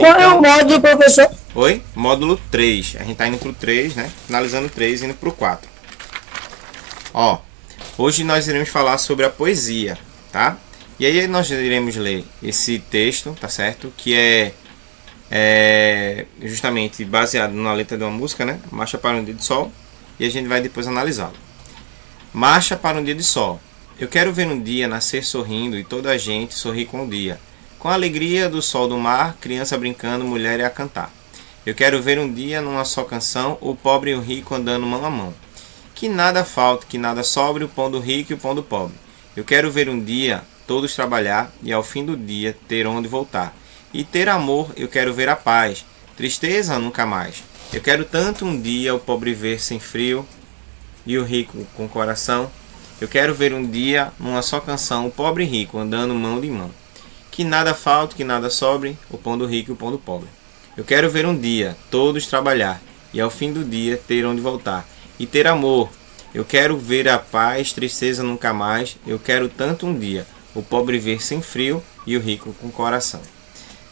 Qual é o Então, módulo, professor? oi? Módulo 3. A gente tá indo pro 3, né? Finalizando o 3 e indo pro 4. Ó, hoje nós iremos falar sobre a poesia, tá? E aí nós iremos ler esse texto, tá certo? Que é justamente baseado na letra de uma música, né? Marcha para um dia de sol. E a gente vai depois analisá-lo. Marcha para um dia de sol. Eu quero ver um dia nascer sorrindo e toda a gente sorrir com o dia. Com a alegria do sol do mar, criança brincando, mulher a cantar. Eu quero ver um dia numa só canção, o pobre e o rico andando mão a mão. Que nada falte, que nada sobre, o pão do rico e o pão do pobre. Eu quero ver um dia todos trabalhar e ao fim do dia ter onde voltar. E ter amor, eu quero ver a paz. Tristeza, nunca mais. Eu quero tanto um dia o pobre ver sem frio e o rico com coração. Eu quero ver um dia, numa só canção, o pobre e rico andando mão de mão. Que nada falte, que nada sobre, o pão do rico e o pão do pobre. Eu quero ver um dia todos trabalhar e ao fim do dia ter onde voltar. E ter amor. Eu quero ver a paz, tristeza nunca mais. Eu quero tanto um dia o pobre ver sem frio e o rico com coração.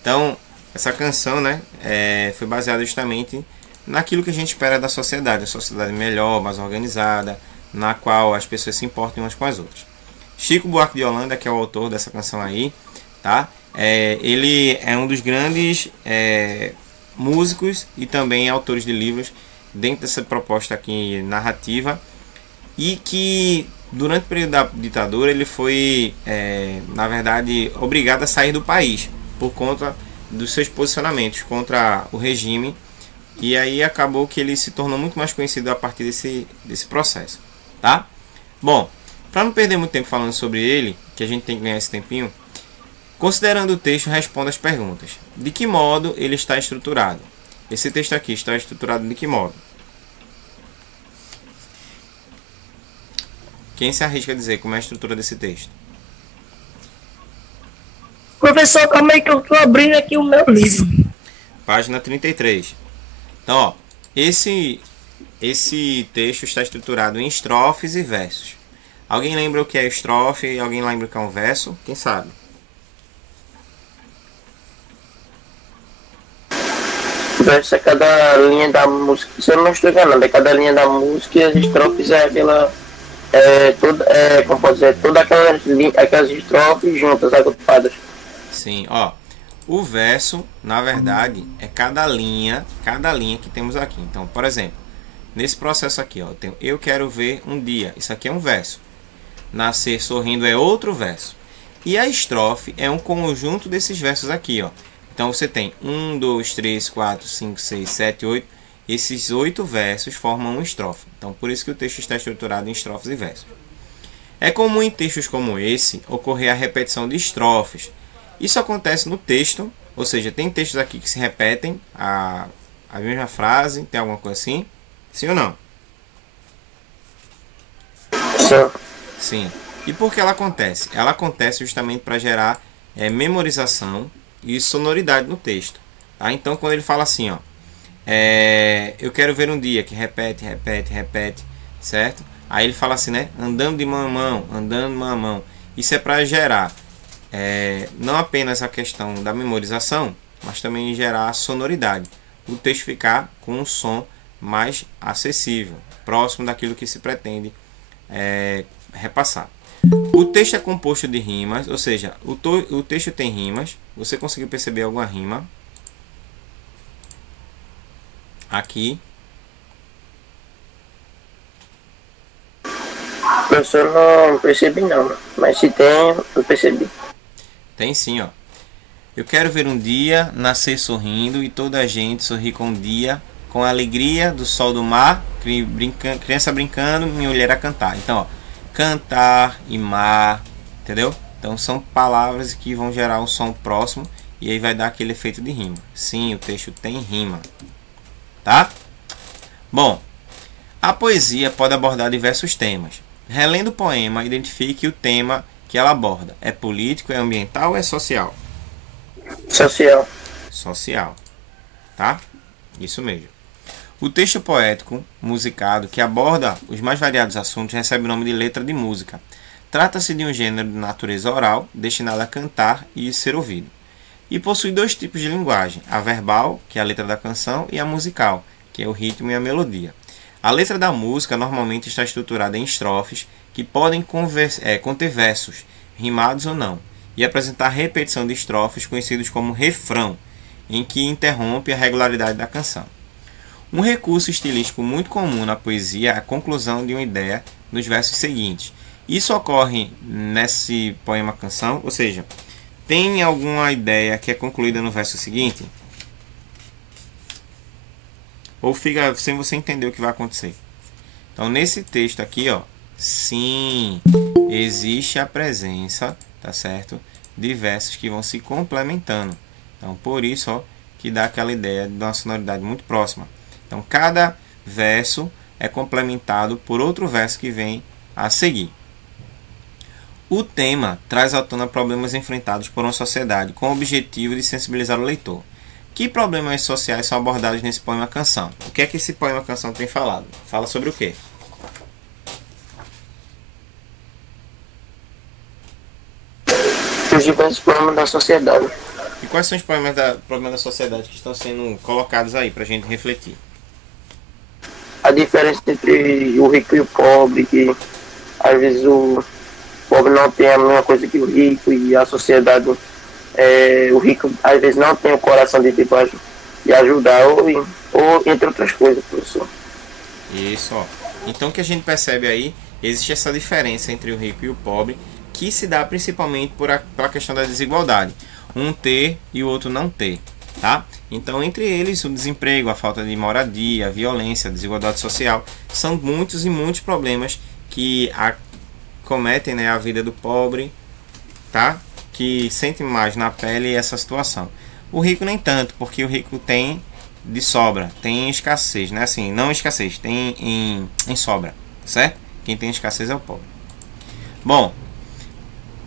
Então, essa canção, né, foi baseada justamente naquilo que a gente espera da sociedade. A sociedade melhor, mais organizada, na qual as pessoas se importam umas com as outras. Chico Buarque de Holanda, que é o autor dessa canção aí, tá? Ele é um dos grandes músicos e também autores de livros dentro dessa proposta aqui narrativa, e que durante o período da ditadura ele foi, na verdade, obrigado a sair do país por conta dos seus posicionamentos contra o regime, e aí acabou que ele se tornou muito mais conhecido a partir desse processo, tá? Bom, para não perder muito tempo falando sobre ele, que a gente tem que ganhar esse tempinho, considerando o texto, responda as perguntas. De que modo ele está estruturado? Esse texto aqui está estruturado de que modo? Quem se arrisca a dizer como é a estrutura desse texto? Professor, calma aí que eu tô abrindo aqui o meu livro. Página 33. Então, ó, esse texto está estruturado em estrofes e versos. Alguém lembra o que é estrofe? Alguém lembra o que é um verso? Quem sabe? Verso é cada linha da música. Se eu não estou enganando, é cada linha da música e as estrofes é aquela. Como pode dizer, todas aquelas estrofes juntas, agrupadas. Sim, ó. O verso, na verdade, é cada linha que temos aqui. Então, por exemplo, nesse processo aqui, ó, eu quero ver um dia. Isso aqui é um verso. Nascer sorrindo é outro verso. E a estrofe é um conjunto desses versos aqui, ó. Então você tem 1, 2, 3, 4, 5, 6, 7, 8. Esses 8 versos formam uma estrofe. Então por isso que o texto está estruturado em estrofes e versos. É comum em textos como esse ocorrer a repetição de estrofes. Isso acontece no texto, ou seja, tem textos aqui que se repetem a mesma frase, tem alguma coisa assim? Sim ou não? Sim. Sim. E por que ela acontece? Ela acontece justamente para gerar memorização e sonoridade no texto. Tá? Então, quando ele fala assim, ó, eu quero ver um dia, que repete, repete, repete, certo? Aí ele fala assim, né? Andando de mão a mão, andando de mão a mão. Isso é para gerar não apenas a questão da memorização, mas também gerar sonoridade. O texto ficar com um som mais acessível, próximo daquilo que se pretende repassar. O texto é composto de rimas, ou seja, o texto tem rimas. Você conseguiu perceber alguma rima aqui? Professor, não percebi não, mas se tem, eu percebi. Tem sim, ó. Eu quero ver um dia nascer sorrindo e toda a gente sorrir com o dia, com a alegria do sol do mar, criança brincando, minha mulher a cantar. Então, ó, cantar e mar, entendeu? Então são palavras que vão gerar um som próximo e aí vai dar aquele efeito de rima. Sim, o texto tem rima, tá? Bom, a poesia pode abordar diversos temas. Relendo o poema, identifique o tema que ela aborda. É político, é ambiental ou é social? Social. Social, tá? Isso mesmo. O texto poético, musicado, que aborda os mais variados assuntos, recebe o nome de letra de música. Trata-se de um gênero de natureza oral, destinado a cantar e ser ouvido. E possui dois tipos de linguagem: a verbal, que é a letra da canção, e a musical, que é o ritmo e a melodia. A letra da música normalmente está estruturada em estrofes que podem conter versos, rimados ou não, e apresentar repetição de estrofes conhecidos como refrão, em que interrompe a regularidade da canção. Um recurso estilístico muito comum na poesia é a conclusão de uma ideia nos versos seguintes. Isso ocorre nesse poema-canção, ou seja, tem alguma ideia que é concluída no verso seguinte? Ou fica sem você entender o que vai acontecer? Então, nesse texto aqui, ó, sim, existe a presença, tá certo, de versos que vão se complementando. Então, por isso, ó, que dá aquela ideia de uma sonoridade muito próxima. Então, cada verso é complementado por outro verso que vem a seguir. O tema traz à tona problemas enfrentados por uma sociedade com o objetivo de sensibilizar o leitor. Que problemas sociais são abordados nesse poema-canção? O que é que esse poema-canção tem falado? Fala sobre o quê? Os diversos problemas da sociedade. E quais são os problemas da sociedade que estão sendo colocados aí para a gente refletir? A diferença entre o rico e o pobre, que às vezes o pobre não tem a mesma coisa que o rico, e a sociedade, o rico às vezes não tem o coração de tipo de ajudar, ou entre outras coisas, professor. Isso, ó. Então o que a gente percebe aí, existe essa diferença entre o rico e o pobre, que se dá principalmente pela questão da desigualdade. Um ter e o outro não ter. Tá? Então, entre eles, o desemprego, a falta de moradia, a violência, a desigualdade social, são muitos e muitos problemas que acometem, né, a vida do pobre, tá? Que sente mais na pele essa situação. O rico nem tanto, porque o rico tem de sobra, tem escassez, né? Assim, não escassez, tem em sobra, certo? Quem tem escassez é o pobre. Bom,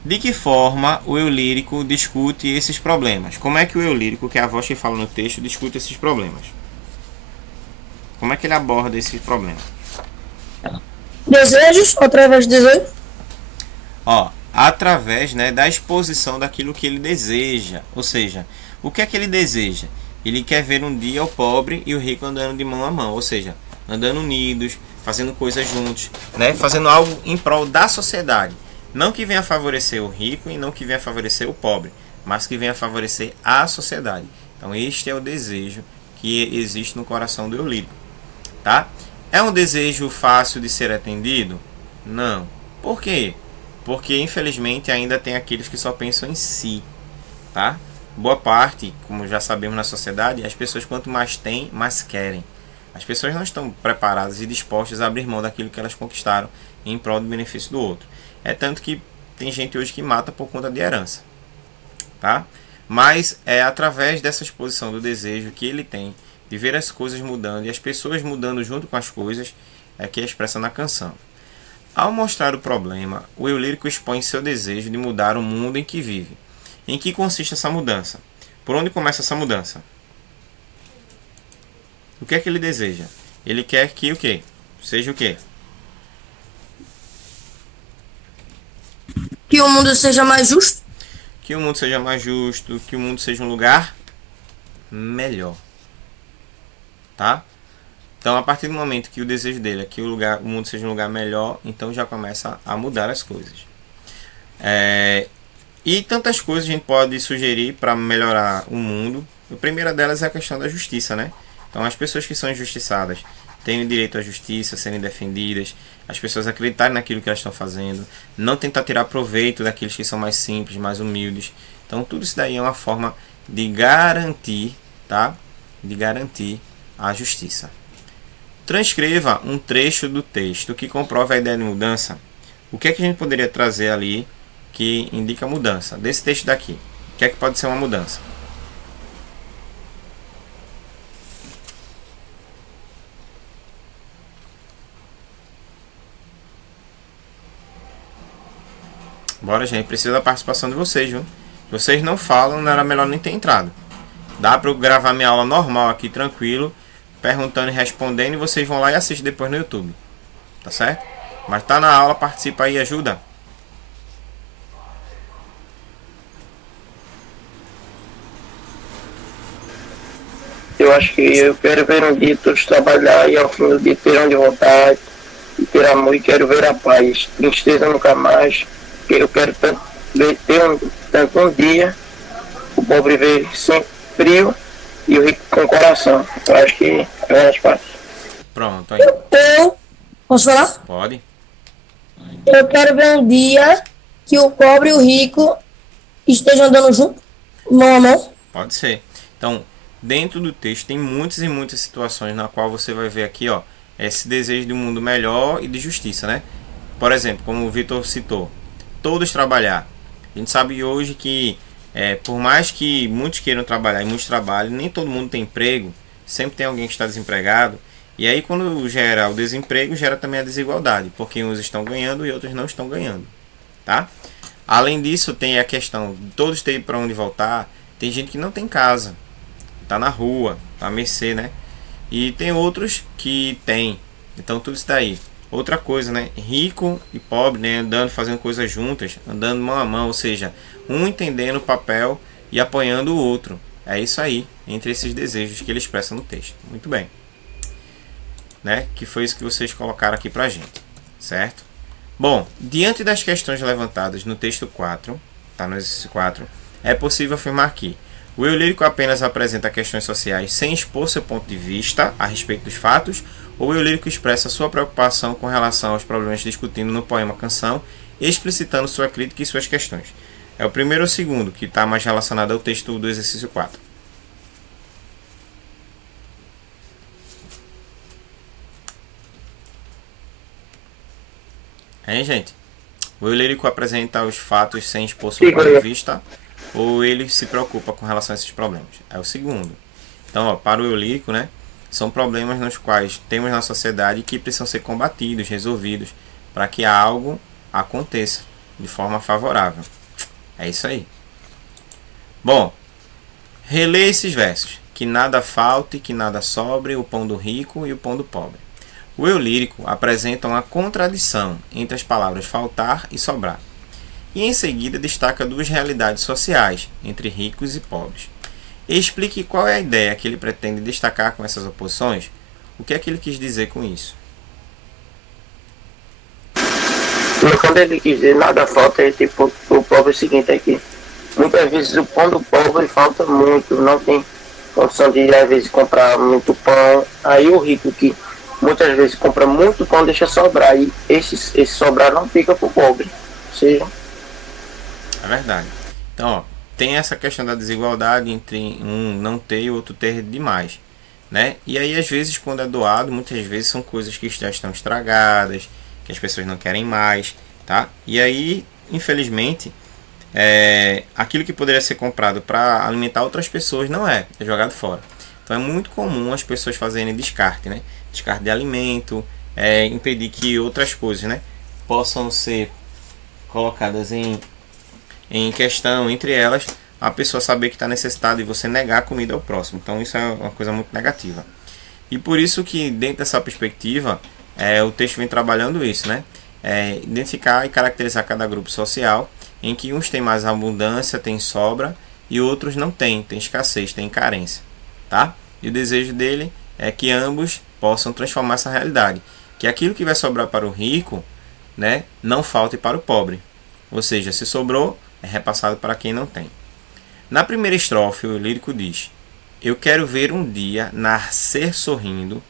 de que forma o eu lírico discute esses problemas? Como é que o eu lírico, que é a voz que fala no texto, discute esses problemas? Como é que ele aborda esses problemas? Desejos, através de desejos? Ó, através, né, da exposição daquilo que ele deseja. Ou seja, o que é que ele deseja? Ele quer ver um dia o pobre e o rico andando de mão a mão. Ou seja, andando unidos, fazendo coisas juntos, né, fazendo algo em prol da sociedade. Não que venha favorecer o rico e não que venha favorecer o pobre, mas que venha favorecer a sociedade. Então este é o desejo que existe no coração do eu lírico, tá? É um desejo fácil de ser atendido? Não. Por quê? Porque infelizmente ainda tem aqueles que só pensam em si, tá? Boa parte, como já sabemos na sociedade, as pessoas quanto mais têm, mais querem. As pessoas não estão preparadas e dispostas a abrir mão daquilo que elas conquistaram em prol do benefício do outro. É tanto que tem gente hoje que mata por conta de herança, tá? Mas é através dessa exposição do desejo que ele tem de ver as coisas mudando e as pessoas mudando junto com as coisas que é expressa na canção. Ao mostrar o problema, o eu lírico expõe seu desejo de mudar o mundo em que vive. Em que consiste essa mudança? Por onde começa essa mudança? O que é que ele deseja? Ele quer que o quê? Seja o quê? Que o mundo seja mais justo? Que o mundo seja mais justo, que o mundo seja um lugar melhor. Tá? Então, a partir do momento que o desejo dele é que o mundo seja um lugar melhor, então já começa a mudar as coisas. E tantas coisas a gente pode sugerir para melhorar o mundo. A primeira delas é a questão da justiça, né? Então, as pessoas que são injustiçadas terem direito à justiça, serem defendidas, as pessoas acreditarem naquilo que elas estão fazendo, não tentar tirar proveito daqueles que são mais simples, mais humildes. Então, tudo isso daí é uma forma de garantir, tá? De garantir a justiça. Transcreva um trecho do texto que comprova a ideia de mudança. O que é que a gente poderia trazer ali que indica a mudança? Desse texto daqui, o que é que pode ser uma mudança? Bora, gente. Precisa da participação de vocês, viu? Se vocês não falam, não era melhor nem ter entrado. Dá para eu gravar minha aula normal aqui, tranquilo, perguntando e respondendo, e vocês vão lá e assistem depois no YouTube. Tá certo? Mas tá na aula, participa aí, ajuda. Eu acho que eu quero ver um dia todos trabalhar e ao fim do dia ter onde voltar, e ter amor e quero ver a paz. Tristeza nunca mais, porque eu quero tanto um dia o pobre ver sem frio e o rico com coração. Eu acho que é as partes. Pronto, aí. Eu, posso falar? Pode? Eu quero ver um dia que o pobre e o rico estejam andando junto, mão a mão. Pode ser. Então, dentro do texto tem muitas e muitas situações na qual você vai ver aqui, ó, esse desejo de um mundo melhor e de justiça, né? Por exemplo, como o Vitor citou, todos trabalhar. A gente sabe hoje que, por mais que muitos queiram trabalhar e muitos trabalham, nem todo mundo tem emprego, sempre tem alguém que está desempregado. E aí, quando gera o desemprego, gera também a desigualdade, porque uns estão ganhando e outros não estão ganhando, tá? Além disso, tem a questão de todos terem para onde voltar. Tem gente que não tem casa, tá na rua, tá à mercê, né? E tem outros que tem. Então, tudo isso daí. Outra coisa, né? Rico e pobre, né? Andando, fazendo coisas juntas, andando mão a mão, ou seja, um entendendo o papel e apoiando o outro. É isso aí, entre esses desejos que ele expressa no texto. Muito bem. Né? Que foi isso que vocês colocaram aqui pra gente, certo? Bom, diante das questões levantadas no texto 4, tá, no exercício 4, é possível afirmar que o eu lírico apenas apresenta questões sociais sem expor seu ponto de vista a respeito dos fatos, ou o eu lírico expressa sua preocupação com relação aos problemas discutindo no poema Canção, explicitando sua crítica e suas questões. É o primeiro ou o segundo que está mais relacionado ao texto do exercício 4. Hein, gente? O eu lírico apresenta os fatos sem expor seu ponto de vista, ou ele se preocupa com relação a esses problemas? É o segundo. Então, ó, para o eu lírico, né, são problemas nos quais temos na sociedade que precisam ser combatidos, resolvidos, para que algo aconteça de forma favorável. É isso aí. Bom, relê esses versos. Que nada falte, que nada sobre, o pão do rico e o pão do pobre. O eu lírico apresenta uma contradição entre as palavras faltar e sobrar. E em seguida destaca duas realidades sociais, entre ricos e pobres. Explique qual é a ideia que ele pretende destacar com essas oposições. O que é que ele quis dizer com isso? Quando ele quis dizer nada falta, é tipo, o pobre é o seguinte aqui. Muitas vezes o pão do pobre falta muito, não tem condição de às vezes comprar muito pão. Aí o rico que muitas vezes compra muito pão deixa sobrar, e esse sobrar não fica para o pobre. Ou seja, é verdade. Então, ó, tem essa questão da desigualdade entre um não ter e o outro ter demais, né? E aí, às vezes, quando é doado, muitas vezes são coisas que já estão estragadas, que as pessoas não querem mais, tá? E aí, infelizmente, aquilo que poderia ser comprado para alimentar outras pessoas não é jogado fora. Então, é muito comum as pessoas fazerem descarte, né? Descarte de alimento, impedir que outras coisas, né, possam ser colocadas em questão, entre elas a pessoa saber que está necessitada e você negar a comida ao próximo. Então isso é uma coisa muito negativa. E por isso que dentro dessa perspectiva o texto vem trabalhando isso, né? Identificar e caracterizar cada grupo social, em que uns têm mais abundância, tem sobra, e outros não têm, tem escassez, tem carência, tá? E o desejo dele é que ambos possam transformar essa realidade, que aquilo que vai sobrar para o rico, né, não falte para o pobre. Ou seja, se sobrou, é repassado para quem não tem. Na primeira estrofe, o lírico diz: eu quero ver um dia nascer sorrindo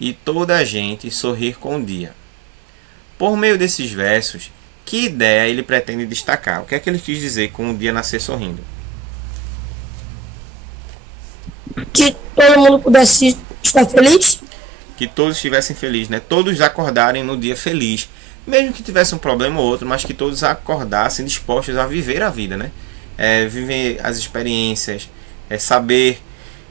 e toda a gente sorrir com o dia. Por meio desses versos, que ideia ele pretende destacar? O que é que ele quis dizer com o dia nascer sorrindo? Que todo mundo pudesse estar feliz. Que todos estivessem felizes, né? Todos acordarem no dia feliz. Mesmo que tivesse um problema ou outro, mas que todos acordassem dispostos a viver a vida, né? Viver as experiências, saber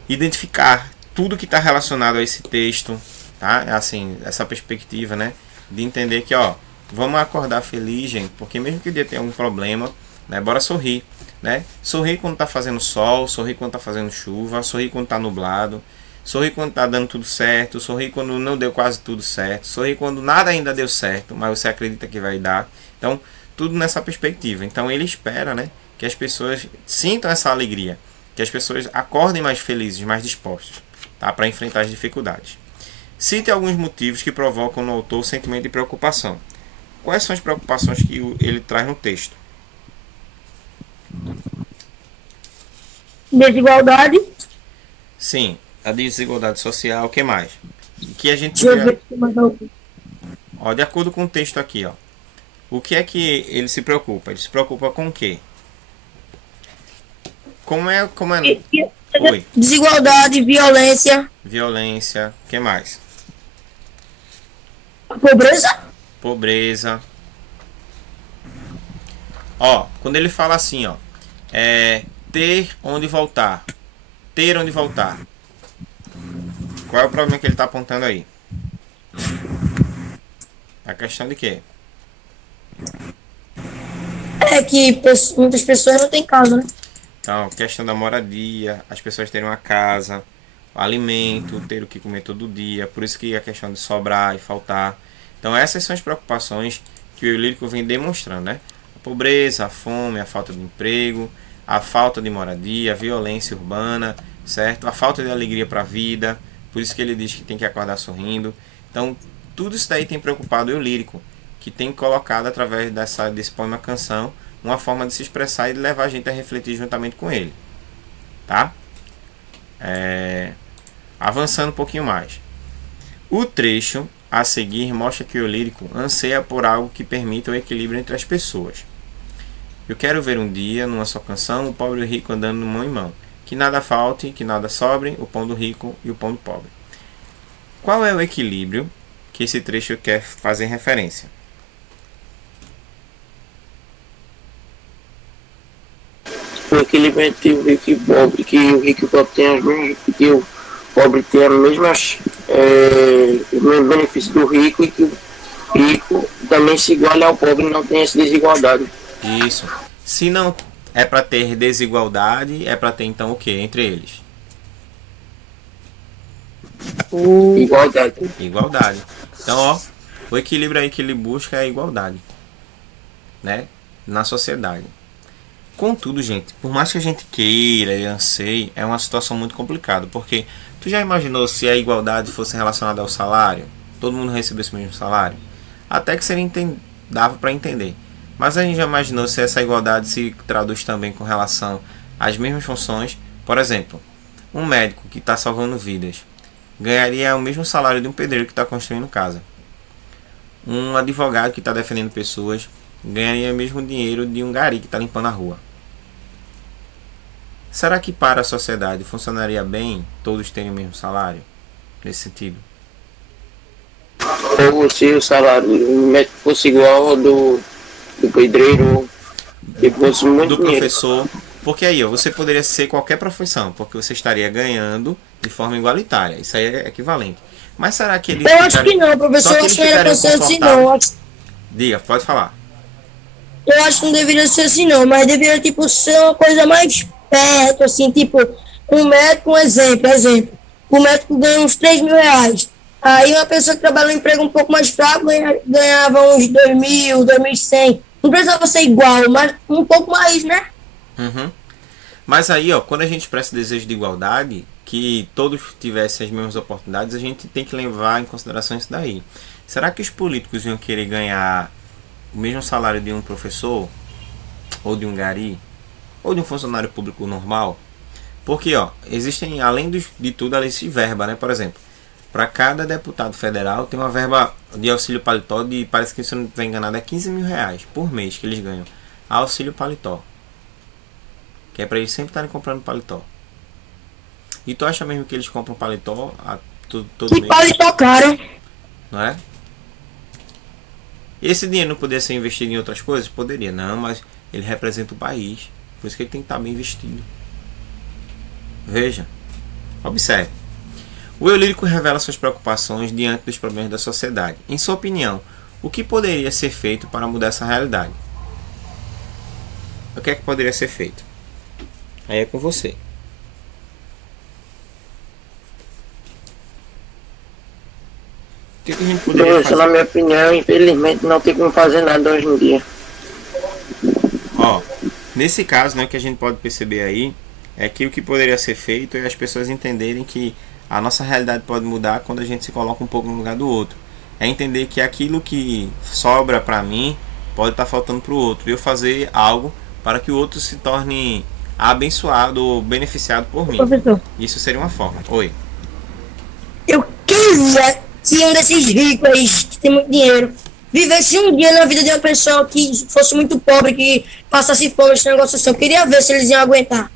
identificar tudo que está relacionado a esse texto, tá? Assim, essa perspectiva, né? De entender que, ó, vamos acordar feliz, gente, porque mesmo que o dia tenha algum problema, né? Bora sorrir, né? Sorrir quando está fazendo sol, sorrir quando está fazendo chuva, sorrir quando está nublado, sorrir quando está dando tudo certo, sorrir quando não deu quase tudo certo, sorrir quando nada ainda deu certo, mas você acredita que vai dar. Então, tudo nessa perspectiva. Então, ele espera, né, que as pessoas sintam essa alegria, que as pessoas acordem mais felizes, mais dispostas. tá? Para enfrentar as dificuldades. Cite alguns motivos que provocam no autor o sentimento de preocupação. Quais são as preocupações que ele traz no texto? Desigualdade. Sim, a desigualdade social, o que mais? Que a gente Deixa eu ver se mais algum. ó, de acordo com o texto aqui, ó, o que é que ele se preocupa? Ele se preocupa com o quê? Como é Oi. Desigualdade, violência, Violência, o que mais? pobreza. Pobreza. Ó, quando ele fala assim, ó, ter onde voltar. Ter onde voltar. Qual é o problema que ele está apontando aí? A questão de quê? É que muitas pessoas não têm casa, né? Então, questão da moradia, as pessoas terem uma casa, o alimento, ter o que comer todo dia, por isso que a questão de sobrar e faltar. Então, essas são as preocupações que o lírico vem demonstrando, né? A pobreza, a fome, a falta de emprego, a falta de moradia, a violência urbana, certo? A falta de alegria para a vida, por isso que ele diz que tem que acordar sorrindo. Então, tudo isso daí tem preocupado o lírico, que tem colocado através desse poema canção uma forma de se expressar e de levar a gente a refletir juntamente com ele, tá? Avançando um pouquinho mais. O trecho a seguir mostra que o lírico anseia por algo que permita o equilíbrio entre as pessoas. Eu quero ver um dia, numa só canção, o pobre e o rico andando mão em mão. Que nada falte, que nada sobre, o pão do rico e o pão do pobre. Qual é o equilíbrio que esse trecho quer fazer referência? O equilíbrio entre o rico e o pobre, que o rico e o pobre têm as mesmas, que o pobre tem as mesmas, os mesmos benefícios do rico e que o rico também se iguale ao pobre e não tem essa desigualdade. Isso. Se não é para ter desigualdade, é para ter então o que entre eles? Igualdade. Igualdade. Então, ó, o equilíbrio aí que ele busca é a igualdade, né? Na sociedade. Contudo, gente, por mais que a gente queira e anseie, é uma situação muito complicada, porque tu já imaginou se a igualdade fosse relacionada ao salário? Todo mundo recebesse o mesmo salário? Até que seria dava para entender. Mas a gente já imaginou se essa igualdade se traduz também com relação às mesmas funções? Por exemplo, um médico que está salvando vidas ganharia o mesmo salário de um pedreiro que está construindo casa. Um advogado que está defendendo pessoas ganharia o mesmo dinheiro de um gari que está limpando a rua. Será que para a sociedade funcionaria bem todos terem o mesmo salário? Nesse sentido? Ou se o salário do médico fosse igual ao do pedreiro, que fosse muito do dinheiro. Professor. Porque aí, ó, você poderia ser qualquer profissão, porque você estaria ganhando de forma igualitária. Isso aí é equivalente. Mas será que ele Eu acho que não, professor. Eu acho que não era pra ser assim, não. Diga, pode falar. Eu acho que não deveria ser assim, não. Mas deveria, tipo, ser uma coisa mais perto, assim, tipo, um médico, um exemplo. O médico ganha uns 3 mil reais. Aí uma pessoa que trabalha no emprego um pouco mais fraco ganhava uns 2.000, 2.100. Não precisava ser igual, mas um pouco mais, né? Uhum. Mas aí, ó, quando a gente expressa desejo de igualdade, que todos tivessem as mesmas oportunidades, a gente tem que levar em consideração isso daí. Será que os políticos iam querer ganhar o mesmo salário de um professor, ou de um gari, ou de um funcionário público normal? Porque, ó, existem, além de tudo, a lei de verba, né? Por exemplo, para cada deputado federal tem uma verba de auxílio paletó de, parece que, se eu não estiver enganado, é 15 mil reais por mês que eles ganham. Auxílio paletó. Que é para eles sempre estarem comprando paletó. E tu acha mesmo que eles compram paletó todo mês? Paletó caro. Não é? Esse dinheiro não poderia ser investido em outras coisas? Poderia, não, mas ele representa o país. Por isso que ele tem que estar bem investido. Veja. Observe. O eu lírico revela suas preocupações diante dos problemas da sociedade. Em sua opinião, o que poderia ser feito para mudar essa realidade? O que é que poderia ser feito? Aí é com você. O que a gente poderia fazer? Na minha opinião, infelizmente não tem como fazer nada hoje em dia. Ó, nesse caso, né, que a gente pode perceber aí, é que o que poderia ser feito é as pessoas entenderem que a nossa realidade pode mudar quando a gente se coloca um pouco no lugar do outro. É entender que aquilo que sobra para mim pode estar faltando para o outro. E eu fazer algo para que o outro se torne abençoado ou beneficiado por mim. Professor, Isso seria uma forma. Oi. eu queria que um desses ricos aí, que tem muito dinheiro, vivesse um dia na vida de uma pessoa que fosse muito pobre, que passasse fome, esse negócio assim. Eu queria ver se eles iam aguentar.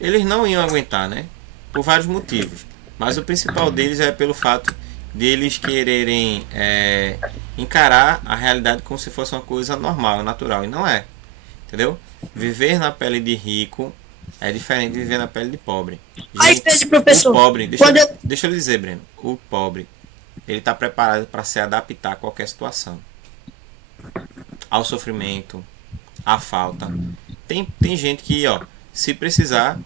Eles não iam aguentar, né? Por vários motivos. Mas o principal deles é pelo fato de eles quererem encarar a realidade como se fosse uma coisa normal, natural. E não é. Entendeu? Viver na pele de rico é diferente de viver na pele de pobre. Às vezes, professor, O pobre, quando eu... deixa eu lhe dizer, Breno. O pobre, ele está preparado para se adaptar a qualquer situação. Ao sofrimento, à falta. Tem gente que, ó, se precisar,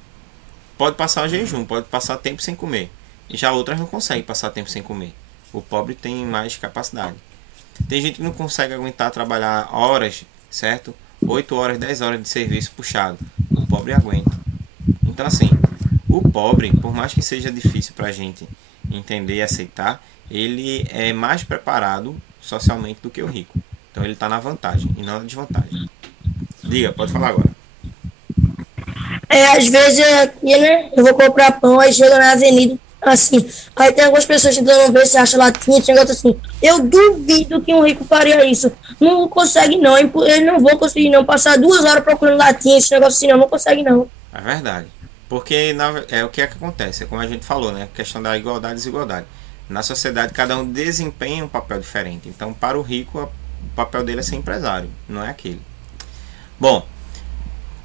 pode passar o jejum, pode passar tempo sem comer. E já outras não conseguem passar tempo sem comer. O pobre tem mais capacidade. Tem gente que não consegue aguentar trabalhar horas, certo? 8 horas, 10 horas de serviço puxado. O pobre aguenta. Então assim, o pobre, por mais que seja difícil pra gente entender e aceitar, ele é mais preparado socialmente do que o rico. Então ele está na vantagem e não na desvantagem. Diga, pode falar agora. Às vezes aqui, né, eu vou comprar pão, aí chega na avenida, assim, aí tem algumas pessoas tentando ver se acha latinha, tem negócio assim. Eu duvido que um rico faria isso. Não consegue não, ele não vou conseguir não, passar 2 horas procurando latinha, esse negócio assim, não consegue não. É verdade. Porque é o que é que acontece, é como a gente falou, né? A questão da igualdade e desigualdade. Na sociedade, cada um desempenha um papel diferente. Então, para o rico, o papel dele é ser empresário, não é aquele. Bom,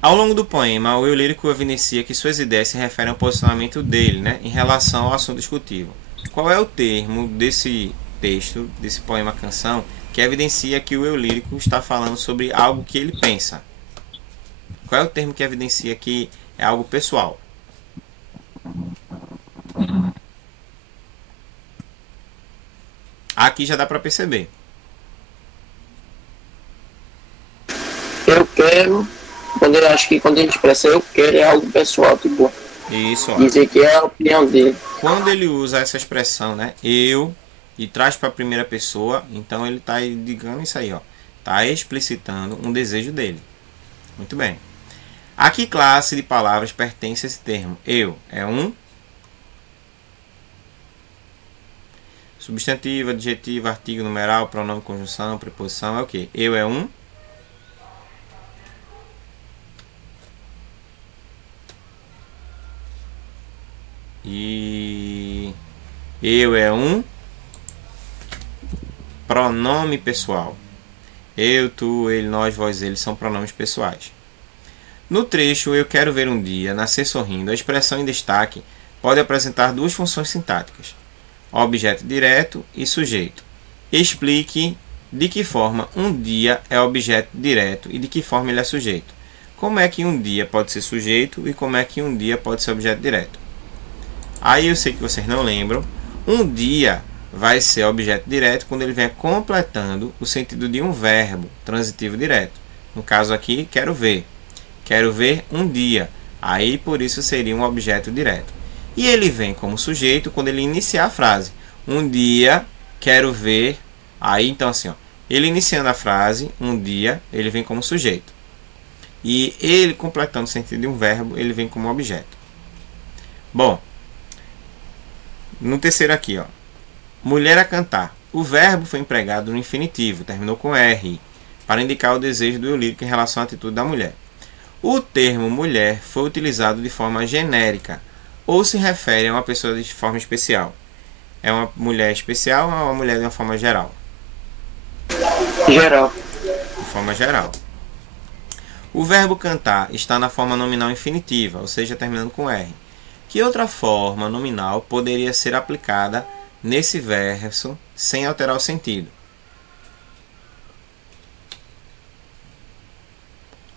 ao longo do poema, o eu lírico evidencia que suas ideias se referem ao posicionamento dele, né, em relação ao assunto discutível. Qual é o termo desse texto, desse poema-canção, que evidencia que o eu lírico está falando sobre algo que ele pensa? Qual é o termo que evidencia que é algo pessoal? Aqui já dá para perceber. Eu quero, acho que quando a gente expressa eu quero é algo pessoal, tipo, Isso, ó. dizer que é a opinião dele. Quando ele usa essa expressão, né, eu, e traz para a primeira pessoa, então ele está digando isso aí, ó, está explicitando um desejo dele. Muito bem. A que classe de palavras pertence esse termo? Eu é um substantivo, adjetivo, artigo, numeral, pronome, conjunção, preposição, é o que? Eu é um e eu é um pronome pessoal. Eu, tu, ele, nós, vós, eles são pronomes pessoais. No trecho eu quero ver um dia nascer sorrindo, a expressão em destaque pode apresentar duas funções sintáticas: objeto direto e sujeito. Explique de que forma um dia é objeto direto e de que forma ele é sujeito. Como é que um dia pode ser sujeito e como é que um dia pode ser objeto direto? Aí eu sei que vocês não lembram. Um dia vai ser objeto direto quando ele vem completando o sentido de um verbo transitivo direto. No caso aqui, quero ver. Quero ver um dia. Aí por isso seria um objeto direto. E ele vem como sujeito quando ele iniciar a frase. Um dia quero ver. Aí então assim, ó, ele iniciando a frase, um dia, ele vem como sujeito. E ele completando o sentido de um verbo, ele vem como objeto. Bom, no terceiro aqui, ó, mulher a cantar. O verbo foi empregado no infinitivo, terminou com R, para indicar o desejo do eu lírico em relação à atitude da mulher. O termo mulher foi utilizado de forma genérica, ou se refere a uma pessoa de forma especial. É uma mulher especial ou é uma mulher de uma forma geral? Geral. De forma geral. O verbo cantar está na forma nominal infinitiva, ou seja, terminando com R. Que outra forma nominal poderia ser aplicada nesse verso sem alterar o sentido?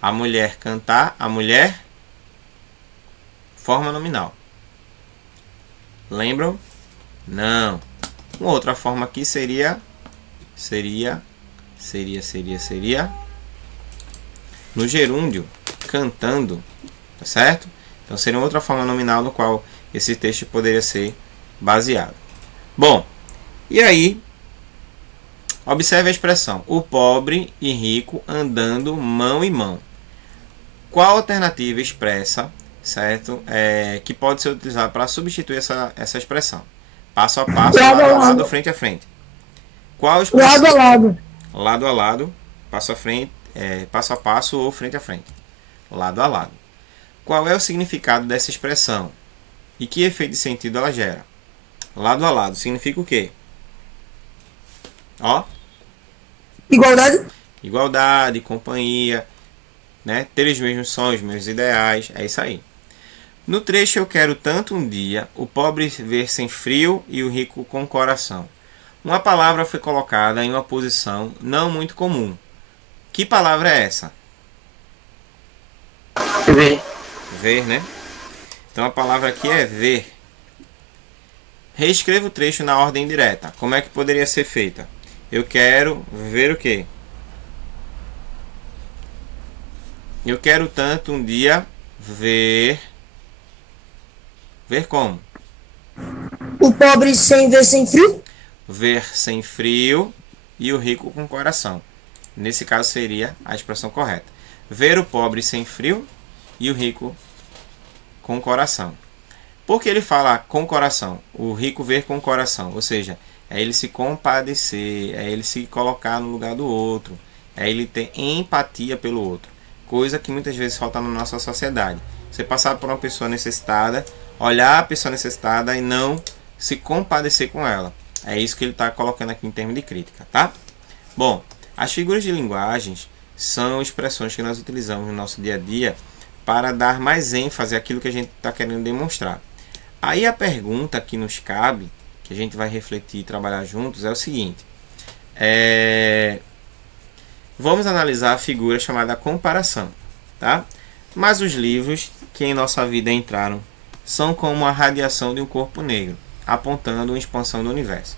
A mulher cantar, a mulher, forma nominal. Lembram? Não. Uma outra forma aqui seria no gerúndio, cantando, tá certo? Então seria outra forma nominal no qual esse texto poderia ser baseado. Bom, e aí, observe a expressão: o pobre e rico andando mão em mão. Qual alternativa expressa, certo, que pode ser utilizada para substituir essa expressão? Passo a passo, lado a lado, frente a frente. Qual expressão? Lado a lado. Lado a lado, passo a frente, passo a passo ou frente a frente. Lado a lado. Qual é o significado dessa expressão? E que efeito de sentido ela gera? Lado a lado significa o quê? Ó. Igualdade. Igualdade, companhia, né? Ter os mesmos sonhos, os mesmos ideais. É isso aí. No trecho eu quero tanto um dia o pobre ver sem frio e o rico com coração. Uma palavra foi colocada em uma posição não muito comum. Que palavra é essa? Ver. Ver, né? Então a palavra aqui é ver. Reescreva o trecho na ordem direta. Como é que poderia ser feita? Eu quero ver o quê? Eu quero tanto um dia ver... Ver como? O pobre sem ver sem frio. Ver sem frio e o rico com coração. Nesse caso seria a expressão correta. Ver o pobre sem frio e o rico com coração. Por que ele fala com coração? O rico ver com coração. Ou seja, é ele se compadecer, é ele se colocar no lugar do outro, é ele ter empatia pelo outro. Coisa que muitas vezes falta na nossa sociedade. Você passar por uma pessoa necessitada, olhar a pessoa necessitada e não se compadecer com ela. É isso que ele está colocando aqui em termos de crítica, tá? Bom, as figuras de linguagens são expressões que nós utilizamos no nosso dia a dia para dar mais ênfase àquilo que a gente está querendo demonstrar. Aí a pergunta que nos cabe, que a gente vai refletir e trabalhar juntos, é o seguinte. Vamos analisar a figura chamada comparação, tá? Mas os livros que em nossa vida entraram são como a radiação de um corpo negro, apontando uma expansão do universo.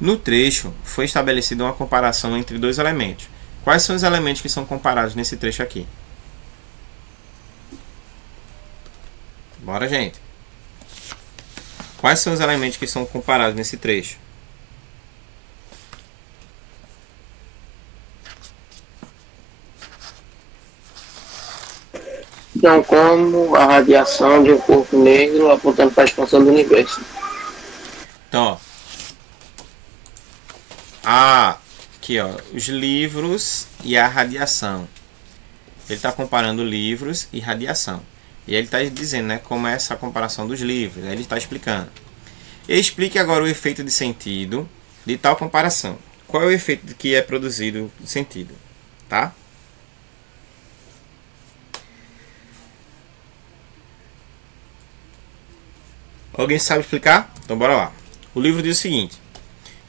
No trecho, foi estabelecida uma comparação entre dois elementos. Quais são os elementos que são comparados nesse trecho aqui? Bora, gente. Quais são os elementos que são comparados nesse trecho? Então, como a radiação de um corpo negro apontando para a expansão do universo. Então, aqui, ó, os livros e a radiação. Ele está comparando livros e radiação. E ele está dizendo, né, como é essa comparação dos livros. Aí ele está explicando. Explique agora o efeito de sentido de tal comparação. Qual é o efeito que é produzido de sentido? Tá? Alguém sabe explicar? Então bora lá. O livro diz o seguinte,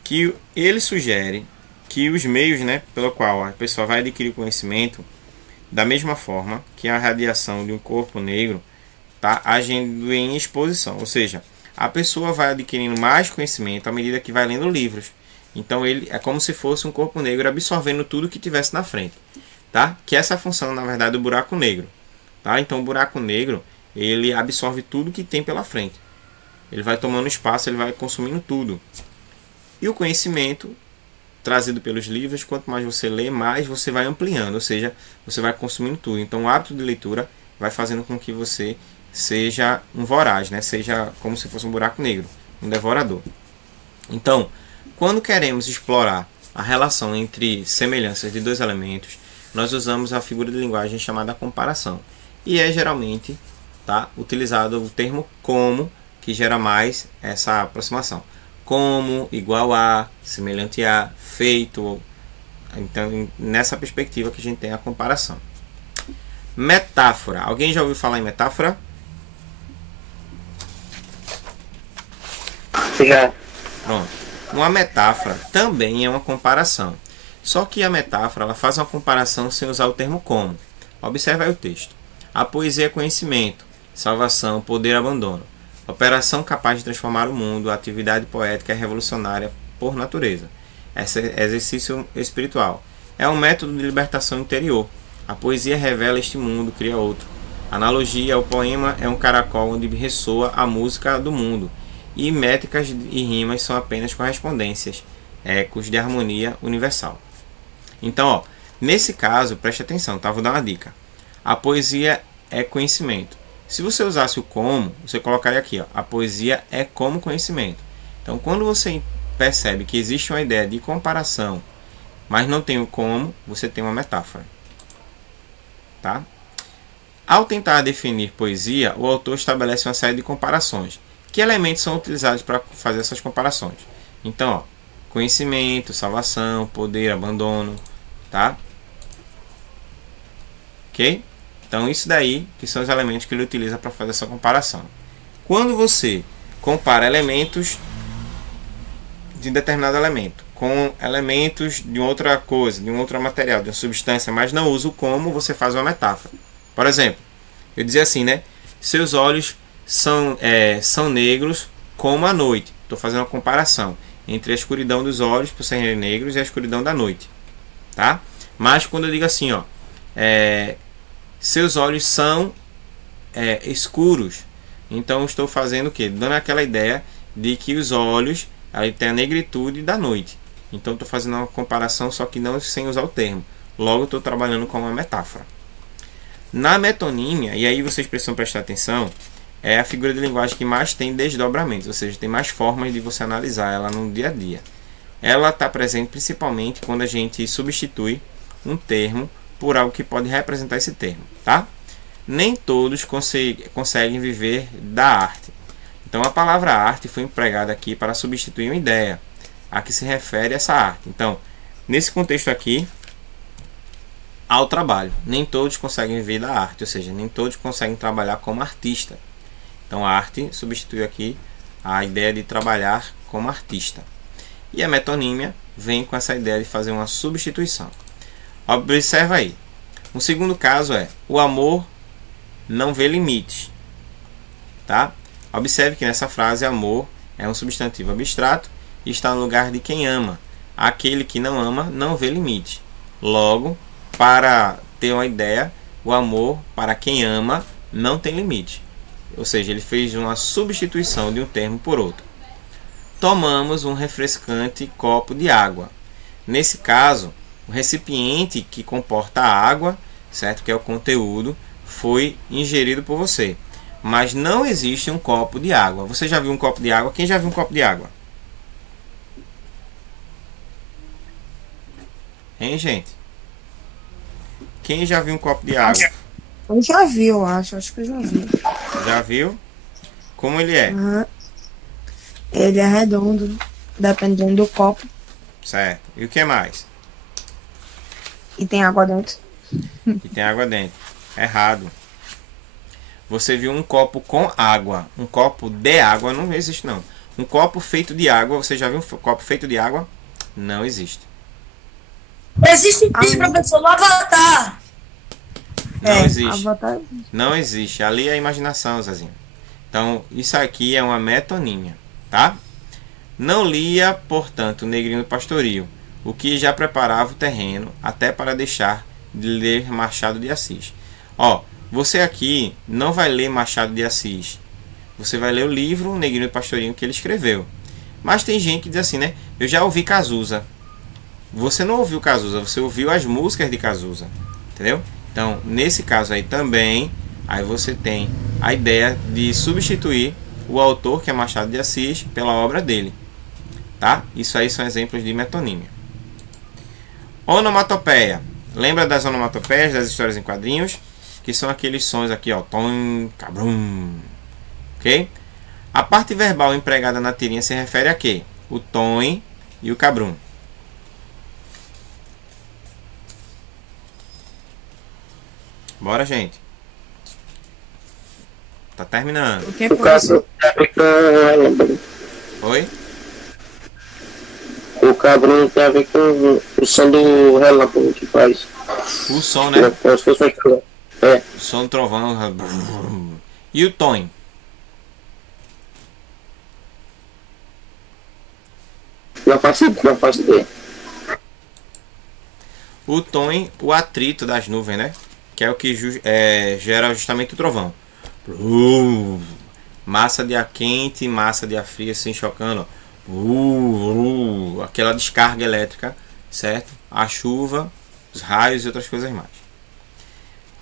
que ele sugere que os meios, né, pelo qual a pessoa vai adquirir conhecimento, da mesma forma que a radiação de um corpo negro está agindo em exposição, ou seja, a pessoa vai adquirindo mais conhecimento à medida que vai lendo livros. Então ele é como se fosse um corpo negro absorvendo tudo que tivesse na frente, tá? Que essa é a função, na verdade, do buraco negro, tá? Então o buraco negro, ele absorve tudo que tem pela frente. Ele vai tomando espaço, ele vai consumindo tudo. E o conhecimento trazido pelos livros, quanto mais você lê, mais você vai ampliando, ou seja, você vai consumindo tudo. Então o hábito de leitura vai fazendo com que você seja um voraz, né? Seja como se fosse um buraco negro, um devorador. Então, quando queremos explorar a relação entre semelhanças de dois elementos, nós usamos a figura de linguagem chamada comparação. E é geralmente, tá, utilizado o termo como, que gera mais essa aproximação. Como, igual a, semelhante a, feito. Então, nessa perspectiva que a gente tem a comparação. Metáfora. Alguém já ouviu falar em metáfora? Já. Pronto. Uma metáfora também é uma comparação. Só que a metáfora ela faz uma comparação sem usar o termo como. Observe aí o texto. A poesia é conhecimento, salvação, poder, abandono. Operação capaz de transformar o mundo, a atividade poética é revolucionária por natureza. Exercício espiritual. É um método de libertação interior. A poesia revela este mundo, cria outro. Analogia, o poema é um caracol onde ressoa a música do mundo, e métricas e rimas são apenas correspondências, ecos de harmonia universal. Então, ó, nesse caso, preste atenção, tá? Vou dar uma dica. A poesia é conhecimento. Se você usasse o como, você colocaria aqui, ó, a poesia é como conhecimento. Então, quando você percebe que existe uma ideia de comparação, mas não tem o como, você tem uma metáfora. Tá? Ao tentar definir poesia, o autor estabelece uma série de comparações. Que elementos são utilizados para fazer essas comparações? Então, ó, conhecimento, salvação, poder, abandono, tá? Ok? Então, isso daí que são os elementos que ele utiliza para fazer essa comparação. Quando você compara elementos de determinado elemento com elementos de outra coisa, de um outro material, de uma substância, mas não usa o como, você faz uma metáfora. Por exemplo, eu dizia assim, né? Seus olhos são negros como a noite. Estou fazendo uma comparação entre a escuridão dos olhos, por serem negros, e a escuridão da noite. Tá? Mas quando eu digo assim, ó, seus olhos são escuros, então estou fazendo o quê? Dando aquela ideia de que os olhos aí tem a negritude da noite. Então estou fazendo uma comparação, só que não sem usar o termo. Logo estou trabalhando com uma metáfora. Na metonímia, e aí vocês precisam prestar atenção, é a figura de linguagem que mais tem desdobramentos, ou seja, tem mais formas de você analisar ela no dia a dia. Ela está presente principalmente quando a gente substitui um termo por algo que pode representar esse termo, tá? Nem todos conseguem viver da arte. Então a palavra arte foi empregada aqui para substituir uma ideia a que se refere essa arte. Então, nesse contexto aqui, ao trabalho. Nem todos conseguem viver da arte, ou seja, nem todos conseguem trabalhar como artista. Então a arte substitui aqui a ideia de trabalhar como artista. E a metonímia vem com essa ideia de fazer uma substituição. Observa aí. Um segundo caso é: o amor não vê limites. Tá? Observe que nessa frase amor é um substantivo abstrato e está no lugar de quem ama. Aquele que não ama não vê limites. Logo, para ter uma ideia, o amor para quem ama não tem limite. Ou seja, ele fez uma substituição de um termo por outro. Tomamos um refrescante copo de água. Nesse caso, o recipiente que comporta a água, certo? Que é o conteúdo, foi ingerido por você. Mas não existe um copo de água. Você já viu um copo de água? Quem já viu um copo de água? Hein, gente? Quem já viu um copo de água? Eu já vi, eu acho. Acho que eu já vi. Já viu? Como ele é? Uhum. Ele é redondo, dependendo do copo. Certo. E o que mais? E tem água dentro. E tem água dentro. Errado. Você viu um copo com água. Um copo de água não existe, não. Um copo feito de água. Você já viu um copo feito de água? Não existe. Existe sim, professor, no Avatar. Não existe. Avatar. Não existe. Ali é a imaginação, Zezinho. Então, isso aqui é uma metonímia, tá? Não lia, portanto, o Negrinho do Pastoril, o que já preparava o terreno até para deixar de ler Machado de Assis. Ó, você aqui não vai ler Machado de Assis. Você vai ler o livro O Negrinho do Pastorinho que ele escreveu. Mas tem gente que diz assim, né? Eu já ouvi Cazuza. Você não ouviu Cazuza, você ouviu as músicas de Cazuza, entendeu? Então, nesse caso aí também, aí você tem a ideia de substituir o autor, que é Machado de Assis, pela obra dele, tá? Isso aí são exemplos de metonímia. Onomatopeia. Lembra das onomatopeias, das histórias em quadrinhos? Que são aqueles sons aqui, ó, tom, cabrum, ok? A parte verbal empregada na tirinha se refere a quê? O tom e o cabrum. Bora, gente. Tá terminando. O cabrum tem a ver com... Oi? O cabrum tem a ver com o som do relâmpago que faz. O som, né? Como se fosse um... É. O som do trovão. E o tom? Não faço ideia. O tom, o atrito das nuvens, né? que é o que gera justamente o trovão. Massa de ar quente e massa de ar fria assim chocando. Aquela descarga elétrica, certo? A chuva, os raios e outras coisas mais.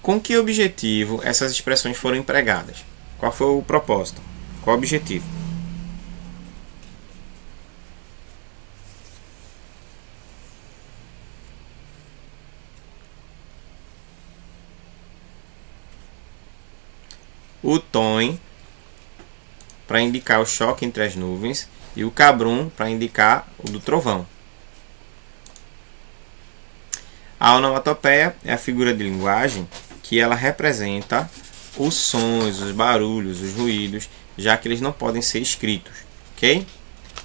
Com que objetivo essas expressões foram empregadas? Qual foi o propósito? Qual o objetivo? O tom para indicar o choque entre as nuvens e o cabrum para indicar o do trovão. A onomatopeia é a figura de linguagem que ela representa os sons, os barulhos, os ruídos, já que eles não podem ser escritos, ok?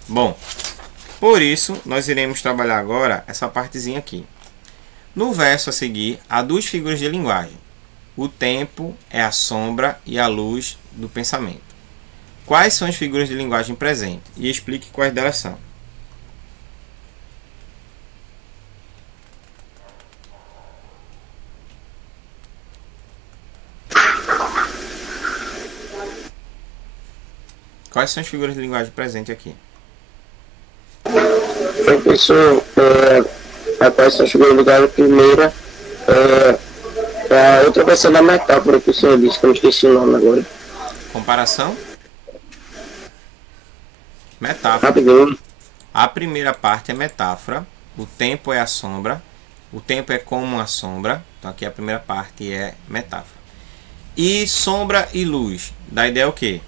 Bom, por isso nós iremos trabalhar agora essa partezinha aqui. No verso a seguir, há duas figuras de linguagem. O tempo é a sombra e a luz do pensamento. Quais são as figuras de linguagem presentes? E explique quais delas são. Quais são as figuras de linguagem presentes aqui? Professor, quais são as figuras de linguagem? A primeira a outra versão da metáfora que o senhor disse, que eu não esqueci o nome agora. Comparação? Metáfora. Rapidinho. A primeira parte é metáfora. O tempo é a sombra. O tempo é como uma sombra. Então aqui a primeira parte é metáfora. E sombra e luz. Dá ideia o quê?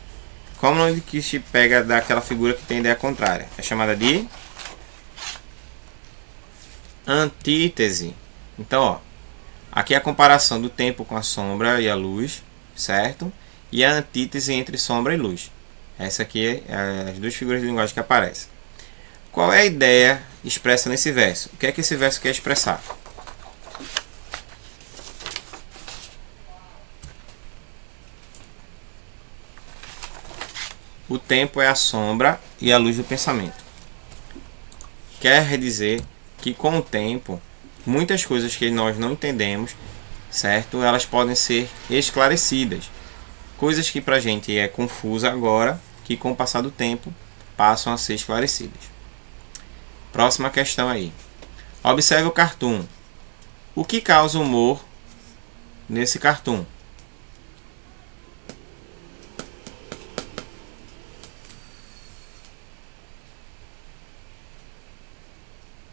Como o nome que se pega daquela figura que tem ideia contrária? É chamada de antítese. Então, ó, aqui é a comparação do tempo com a sombra e a luz, certo? E a antítese entre sombra e luz. Essa aqui é as duas figuras de linguagem que aparecem. Qual é a ideia expressa nesse verso? O que é que esse verso quer expressar? O tempo é a sombra e a luz do pensamento. Quer dizer que com o tempo, muitas coisas que nós não entendemos, certo? Elas podem ser esclarecidas. Coisas que para a gente é confusa agora, que com o passar do tempo passam a ser esclarecidas. Próxima questão aí. Observe o cartoon. O que causa humor nesse cartoon?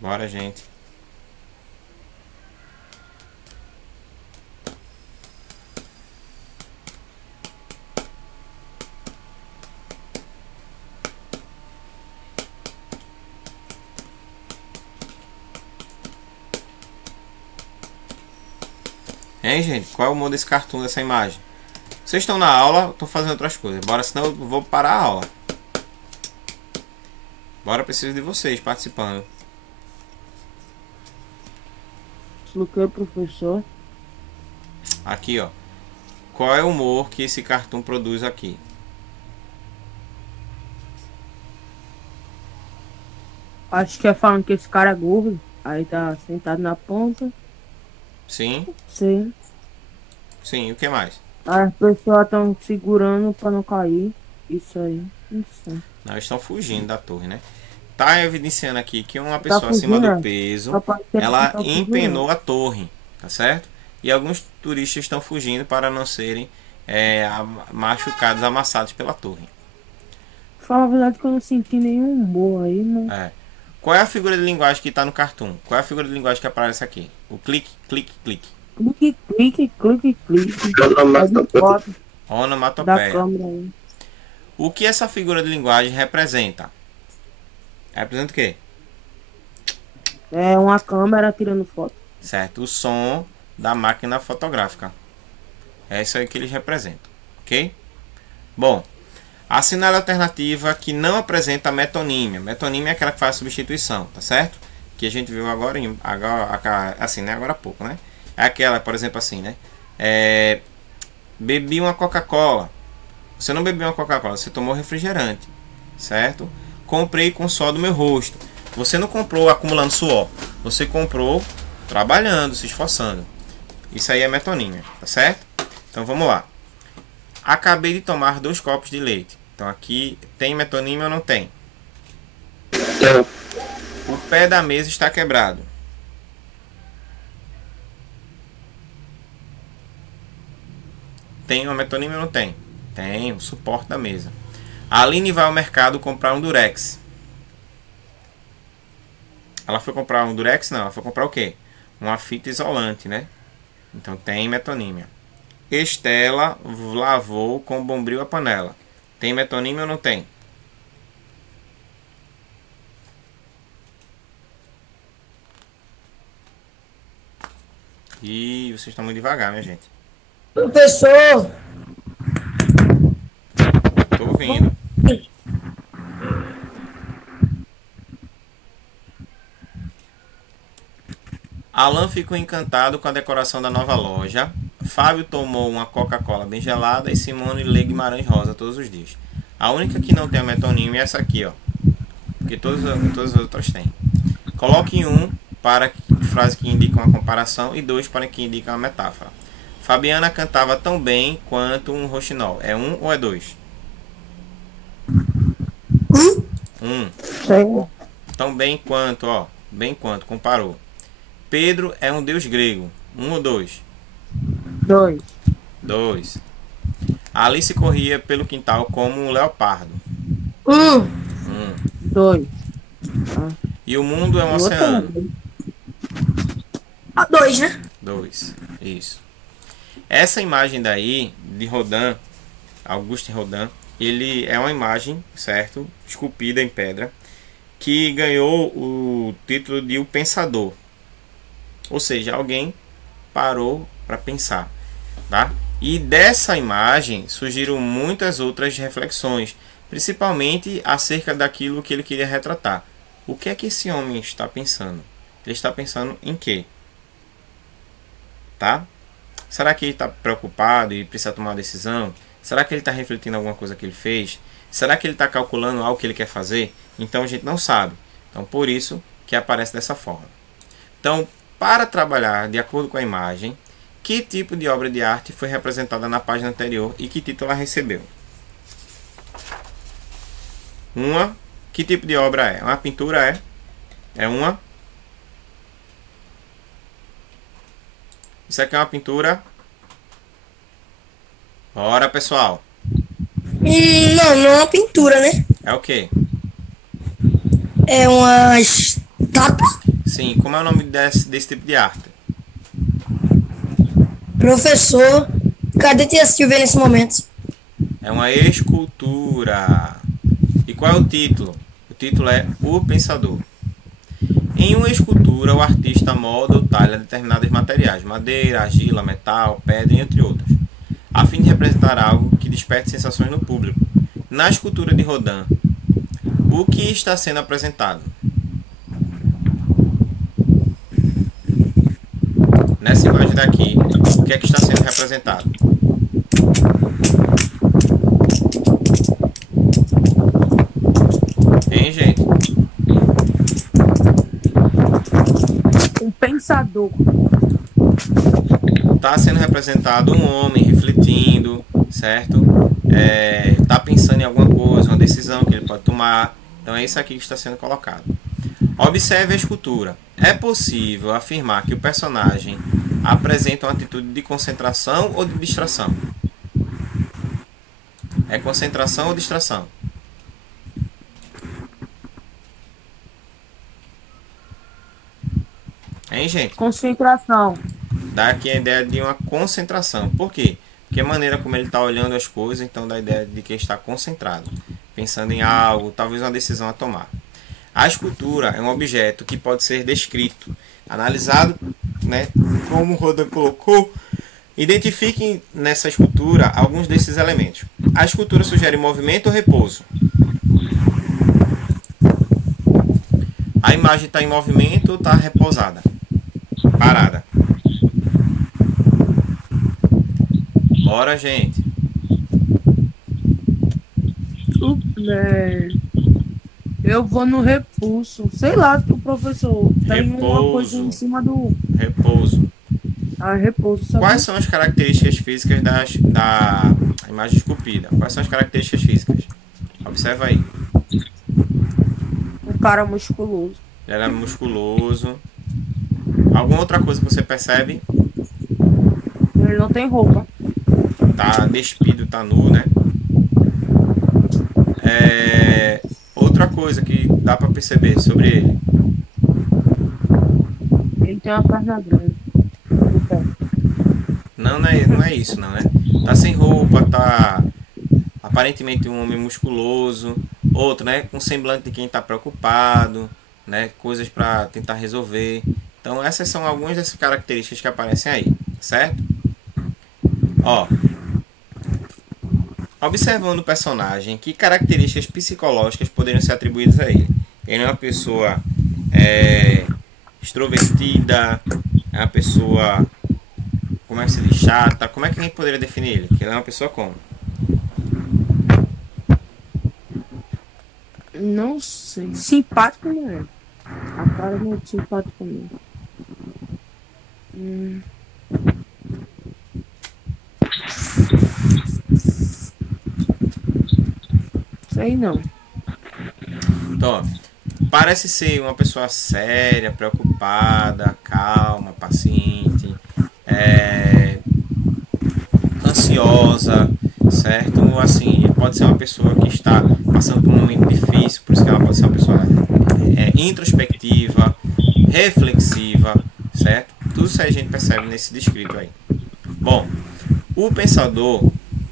Bora, gente. Hein, gente? Qual é o humor desse cartoon, dessa imagem? Vocês estão na aula, estou fazendo outras coisas. Bora, senão eu vou parar a aula. Bora, preciso de vocês participando. O que, professor? Aqui, ó. Qual é o humor que esse cartoon produz aqui? Acho que é falando que esse cara é gordo. Aí tá sentado na ponta. Sim? Sim. Sim, e o que mais? As pessoas estão segurando pra não cair. Isso aí. Não sei. Não, eles estão fugindo da torre, né? Tá evidenciando aqui que uma pessoa acima fugindo, do peso, Rapaz, ela tá fugindo. empenou a torre, tá certo? E alguns turistas estão fugindo para não serem machucados, amassados pela torre. Fala a verdade que eu não senti nenhum humor aí, né? É. Qual é a figura de linguagem que está no cartoon? Qual é a figura de linguagem que aparece aqui? O clique, clique, clique. Clique, clique, clique, clique. Onomatopeia. Da Onomatopeia. câmera aí. O que essa figura de linguagem representa? Representa o quê? É uma câmera tirando foto. Certo, o som da máquina fotográfica. É isso aí que eles representam, ok? Bom, assinale a alternativa que não apresenta metonímia. Metonímia é aquela que faz a substituição, tá certo? Que a gente viu agora assim, né? Agora há pouco, né? É aquela, por exemplo, assim, né? Bebi uma Coca-Cola. Você não bebeu uma Coca-Cola, você tomou refrigerante, certo? Comprei com suor do meu rosto. Você não comprou acumulando suor. Você comprou trabalhando, se esforçando. Isso aí é metonímia, tá certo? Então vamos lá. Acabei de tomar 2 copos de leite. Então aqui tem metonímia ou não tem? Tem. O pé da mesa está quebrado. Tem uma metonímia ou não tem? Tem, o suporte da mesa. A Aline vai ao mercado comprar um durex. Ela foi comprar um durex? Não, ela foi comprar o quê? Uma fita isolante, né? Então tem metonímia. Estela lavou com bombril a panela. Tem metonímia ou não tem? Ih, vocês estão muito devagar, minha gente. Professor, Tô ouvindo. Alan ficou encantado com a decoração da nova loja. Fábio tomou uma Coca-Cola bem gelada e Simone lê Guimarães Rosa todos os dias. A única que não tem a metonímia é essa aqui, ó. Porque todas as outras têm. Coloque 1 para frase que indica uma comparação e 2 para que indica uma metáfora. Fabiana cantava tão bem quanto um roxinol. É 1 ou é 2? 1. Tão bem quanto, ó. Bem quanto, comparou. Pedro é um deus grego. 1 ou 2? 2. 2. Alice corria pelo quintal como um leopardo. 2. E o mundo é um oceano. a 2, né? 2. Isso. Essa imagem daí, de Rodin, Auguste Rodin, ele é uma imagem, certo? Esculpida em pedra, que ganhou o título de O Pensador. Ou seja, alguém parou para pensar, tá? E dessa imagem surgiram muitas outras reflexões, principalmente acerca daquilo que ele queria retratar. O que é que esse homem está pensando? Ele está pensando em quê? Tá? Será que ele está preocupado e precisa tomar uma decisão? Será que ele está refletindo alguma coisa que ele fez? Será que ele está calculando algo que ele quer fazer? Então a gente não sabe. Então por isso que aparece dessa forma. Então, para trabalhar de acordo com a imagem, que tipo de obra de arte foi representada na página anterior e que título ela recebeu? Que tipo de obra é? Uma pintura é? É uma? Isso aqui é uma pintura? Bora, pessoal. Não é uma pintura, né? É o quê? É uma estátua. Sim, como é o nome desse tipo de arte? Professor, cadê tia Silvia nesse momento? É uma escultura. E qual é o título? O título é O Pensador. Em uma escultura, o artista molda ou talha determinados materiais, madeira, argila, metal, pedra, entre outros, a fim de representar algo que desperte sensações no público. Na escultura de Rodin, o que está sendo apresentado? Nessa imagem daqui, o que é que está sendo representado? Hein, gente? Um pensador. Está sendo representado um homem refletindo, certo? Está pensando em alguma coisa, uma decisão que ele pode tomar. Então é isso aqui que está sendo colocado. Observe a escultura. É possível afirmar que o personagem apresenta uma atitude de concentração ou de distração? É concentração ou distração? Hein, gente? Concentração. Dá aqui a ideia de uma concentração. Por quê? Porque a maneira como ele está olhando as coisas, então dá a ideia de que ele está concentrado, pensando em algo, talvez uma decisão a tomar. A escultura é um objeto que pode ser descrito, analisado, né, como o Rodin colocou. Identifiquem nessa escultura alguns desses elementos. A escultura sugere movimento ou repouso? A imagem está em movimento ou está repousada? Parada. Bora, gente. Eu vou no repulso. Sei lá, o professor tem uma Repouso. coisa em cima do... Repouso. A repouso, sabe? Quais são as características físicas da imagem esculpida? Quais são as características físicas? Observa aí. Um cara musculoso. Ele é musculoso. Alguma outra coisa que você percebe? Ele não tem roupa. Tá despido, tá nu, né? Outra coisa que dá pra perceber sobre ele. Ele tem uma perna grande. Não é isso, não, né? Tá sem roupa, tá aparentemente um homem musculoso. Outro, né? Com semblante de quem tá preocupado, né? Coisas pra tentar resolver. Então essas são algumas dessas características que aparecem aí, certo? Ó, observando o personagem, que características psicológicas poderiam ser atribuídas a ele? Ele é uma pessoa extrovertida, é uma pessoa, como é que se diz, chata? Como é que a gente poderia definir ele? Que ele é uma pessoa como? Não sei. Simpático não é. A cara é muito simpática comigo. Sei não. Então, ó, parece ser uma pessoa séria, preocupada, calma, paciente, ansiosa, certo? Assim, ele pode ser uma pessoa que está passando por um momento difícil, por isso que ela pode ser uma pessoa introspectiva, reflexiva, certo? Tudo isso aí a gente percebe nesse descrito aí. Bom, o Pensador,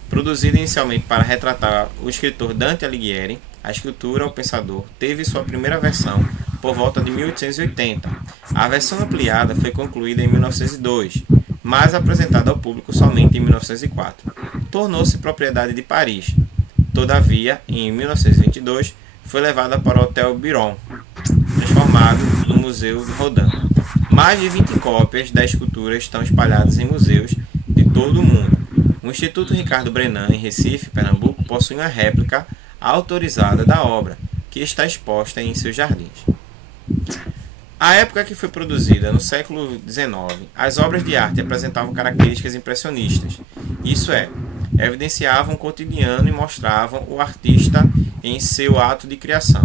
produzido inicialmente para retratar o escritor Dante Alighieri, a escritura O Pensador teve sua primeira versão por volta de 1880. A versão ampliada foi concluída em 1902, mas apresentada ao público somente em 1904. Tornou-se propriedade de Paris. Todavia, em 1922, foi levada para o Hotel Byron, transformado no Museu de Rodin. Mais de 20 cópias da escultura estão espalhadas em museus de todo o mundo. O Instituto Ricardo Brenan, em Recife, Pernambuco, possui uma réplica autorizada da obra, que está exposta em seus jardins. A época que foi produzida, no século XIX, as obras de arte apresentavam características impressionistas. Isso é, evidenciavam o cotidiano e mostravam o artista em seu ato de criação.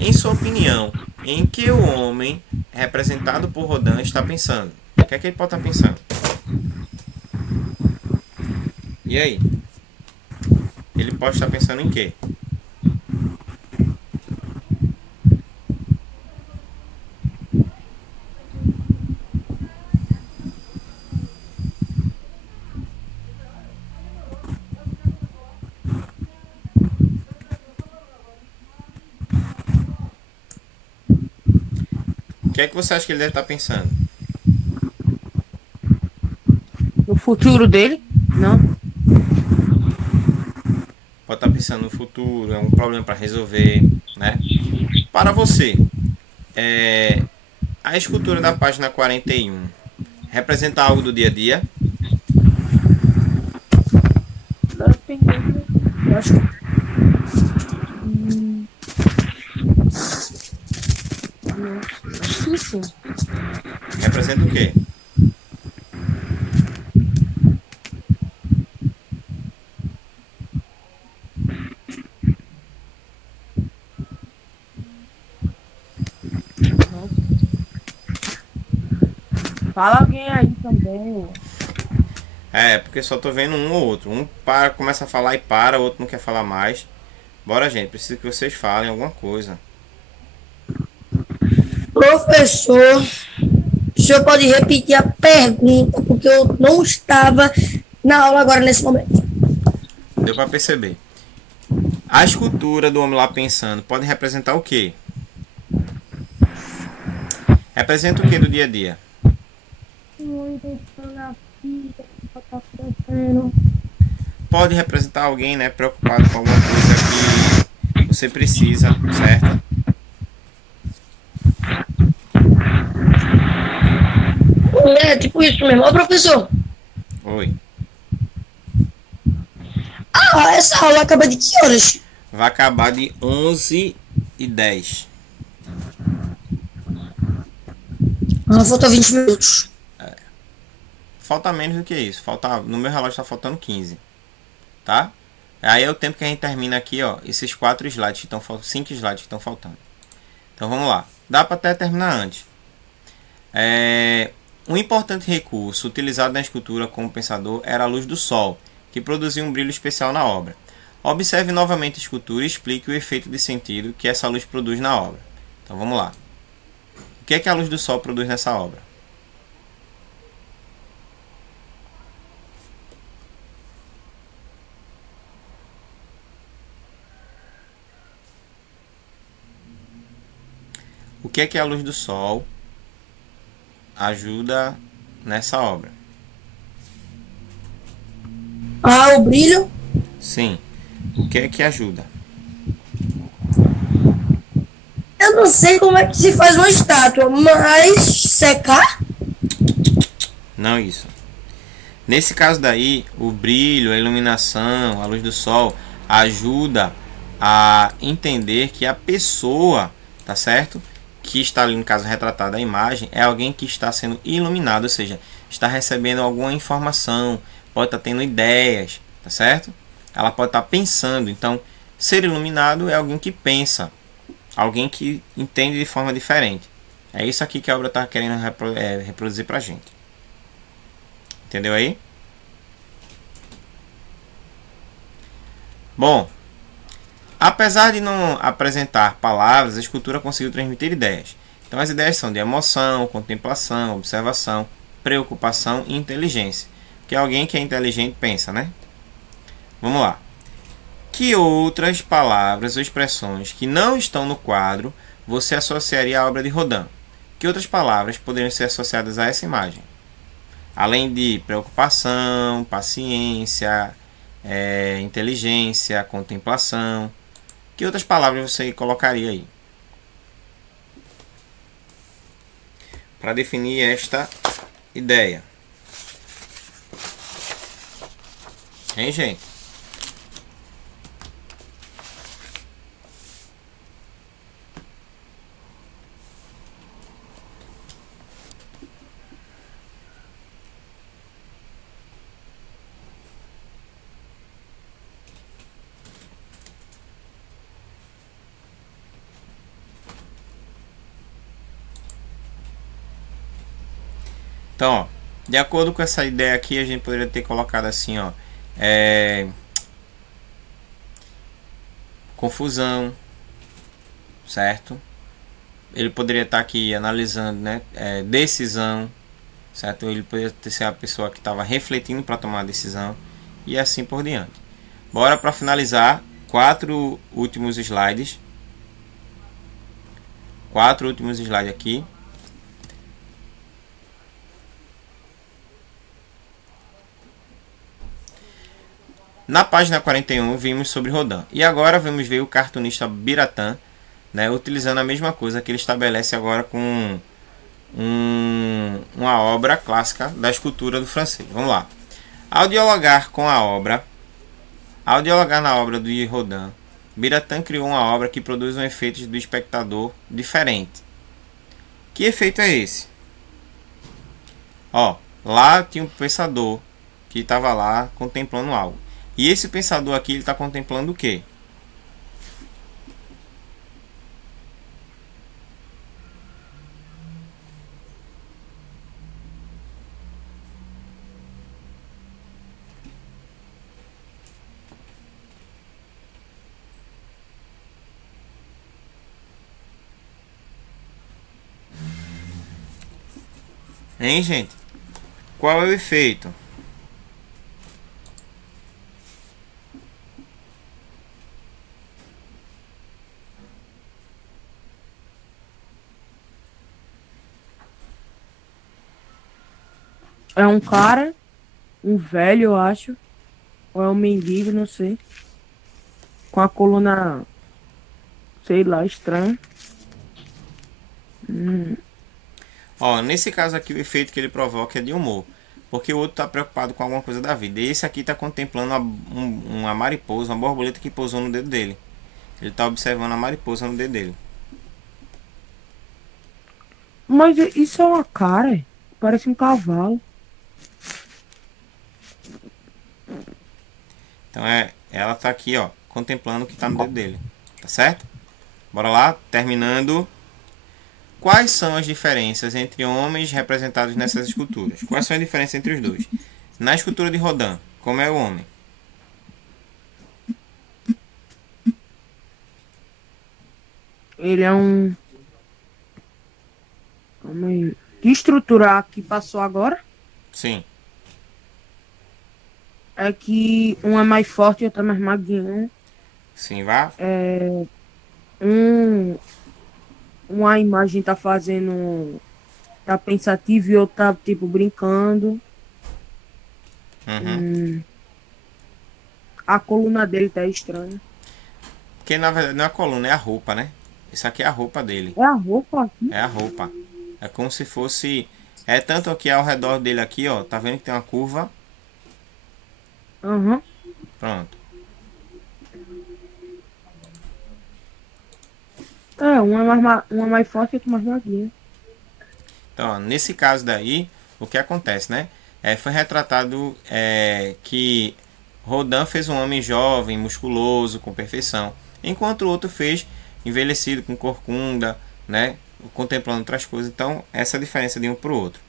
Em sua opinião, em que o homem, representado por Rodin, está pensando? O que é que ele pode estar pensando? E aí? Ele pode estar pensando em quê? O que é que você acha que ele deve estar pensando? No futuro dele? Não. Pode estar pensando no futuro, é um problema para resolver, né? Para você, a escultura da página 41 representa algo do dia a dia? Dependendo. Eu acho que... Acho que sim. Representa o quê? Fala alguém aí também. Porque só tô vendo um ou outro. Um para, começa a falar e para, o outro não quer falar mais. Bora, gente, preciso que vocês falem alguma coisa. Professor, o senhor pode repetir a pergunta, porque eu não estava na aula agora nesse momento. Deu para perceber. A escultura do homem lá pensando pode representar o quê? Representa o que do dia a dia? Pode representar alguém, né, preocupado com alguma coisa que você precisa, certo? É tipo isso mesmo. Ô, professor. Oi. Essa aula acaba de que horas? Vai acabar de 11h10. Falta 20 minutos. falta menos do que isso. Falta, no meu relógio está faltando 15. Tá? Aí é o tempo que a gente termina aqui, ó. Esses 4 slides que estão faltando. 5 slides que estão faltando. Então vamos lá. Dá para até terminar antes. Um importante recurso utilizado na escultura como pensador era a luz do sol, que produzia um brilho especial na obra. Observe novamente a escultura e explique o efeito de sentido que essa luz produz na obra. Então vamos lá. O que é que a luz do sol produz nessa obra? O que é que a luz do sol ajuda nessa obra? Ah, o brilho. Sim. O que é que ajuda? Eu não sei como é que se faz uma estátua, mas secar? Não isso. Nesse caso daí, o brilho, a iluminação, a luz do sol ajuda a entender que a pessoa, tá certo? Que está ali no caso retratada a imagem, é alguém que está sendo iluminado, ou seja, está recebendo alguma informação, pode estar tendo ideias, tá certo? Ela pode estar pensando. Então, ser iluminado é alguém que pensa, alguém que entende de forma diferente. É isso aqui que a obra está querendo reproduzir para a gente. Entendeu aí? Bom, apesar de não apresentar palavras, a escultura conseguiu transmitir ideias. Então as ideias são de emoção, contemplação, observação, preocupação e inteligência. Que alguém que é inteligente pensa, né? Vamos lá. Que outras palavras ou expressões que não estão no quadro você associaria à obra de Rodin? Que outras palavras poderiam ser associadas a essa imagem? Além de preocupação, paciência, inteligência, contemplação. Que outras palavras você colocaria aí? Para definir esta ideia. Hein, gente? Então, ó, de acordo com essa ideia aqui, a gente poderia ter colocado assim, ó, confusão, certo? Ele poderia estar aqui analisando, né, decisão, certo? Ele poderia ser a pessoa que estava refletindo para tomar a decisão e assim por diante. Bora para finalizar, 4 últimos slides. 4 últimos slides aqui. Na página 41 vimos sobre Rodin. E agora vamos ver o cartunista Biratin, né, utilizando a mesma coisa que ele estabelece agora com uma obra clássica da escultura do francês. Vamos lá. Ao dialogar na obra de Rodin, Biratin criou uma obra que produz um efeito do espectador diferente. Que efeito é esse? Ó, lá tinha um pensador que estava lá contemplando algo. E esse pensador aqui, ele está contemplando o quê? Hein, gente? Qual é o efeito? É um cara, um velho, eu acho. Ou é um mendigo, não sei. Com a coluna, sei lá, estranha. Ó, nesse caso aqui, o efeito que ele provoca é de humor. Porque o outro está preocupado com alguma coisa da vida. E esse aqui está contemplando uma mariposa, uma borboleta que pousou no dedo dele. Ele está observando a mariposa no dedo dele. Mas isso é uma cara, parece um cavalo. Então ela tá aqui, ó, contemplando o que tá no dedo dele. Tá certo? Bora lá, terminando. Quais são as diferenças entre homens representados nessas esculturas? Quais são as diferenças entre os dois? Na escultura de Rodin, como é o homem? Ele é um. Calma aí. Que estrutura que passou agora Sim. é que um é mais forte e outro é mais magrinho. Sim, vá. Um, uma imagem tá fazendo. Tá pensativo e outro tá tipo brincando. Uhum. A coluna dele tá estranha. Porque na verdade não é a coluna, é a roupa, né? Isso aqui é a roupa dele. É a roupa aqui? É a roupa. É como se fosse. É tanto que ao redor dele aqui, ó. Tá vendo que tem uma curva? Aham. Pronto. Uma é mais forte e outra mais magrinha. Então, ó, nesse caso daí, o que acontece, né? Foi retratado que Rodin fez um homem jovem, musculoso, com perfeição, enquanto o outro fez envelhecido, com corcunda, né? Contemplando outras coisas. Então, essa é a diferença de um para o outro.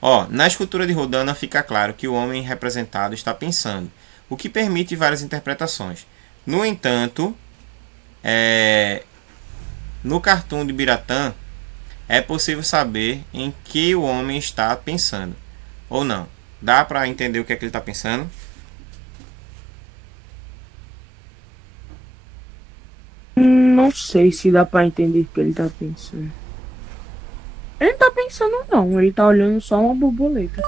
Ó, na escultura de Rodin fica claro que o homem representado está pensando, o que permite várias interpretações. No entanto, no cartoon de Biratã, é possível saber em que o homem está pensando, ou não. Dá para entender o que é que ele está pensando? Não sei se dá pra entender o que ele tá pensando. Ele não tá pensando não, ele tá olhando só uma borboleta.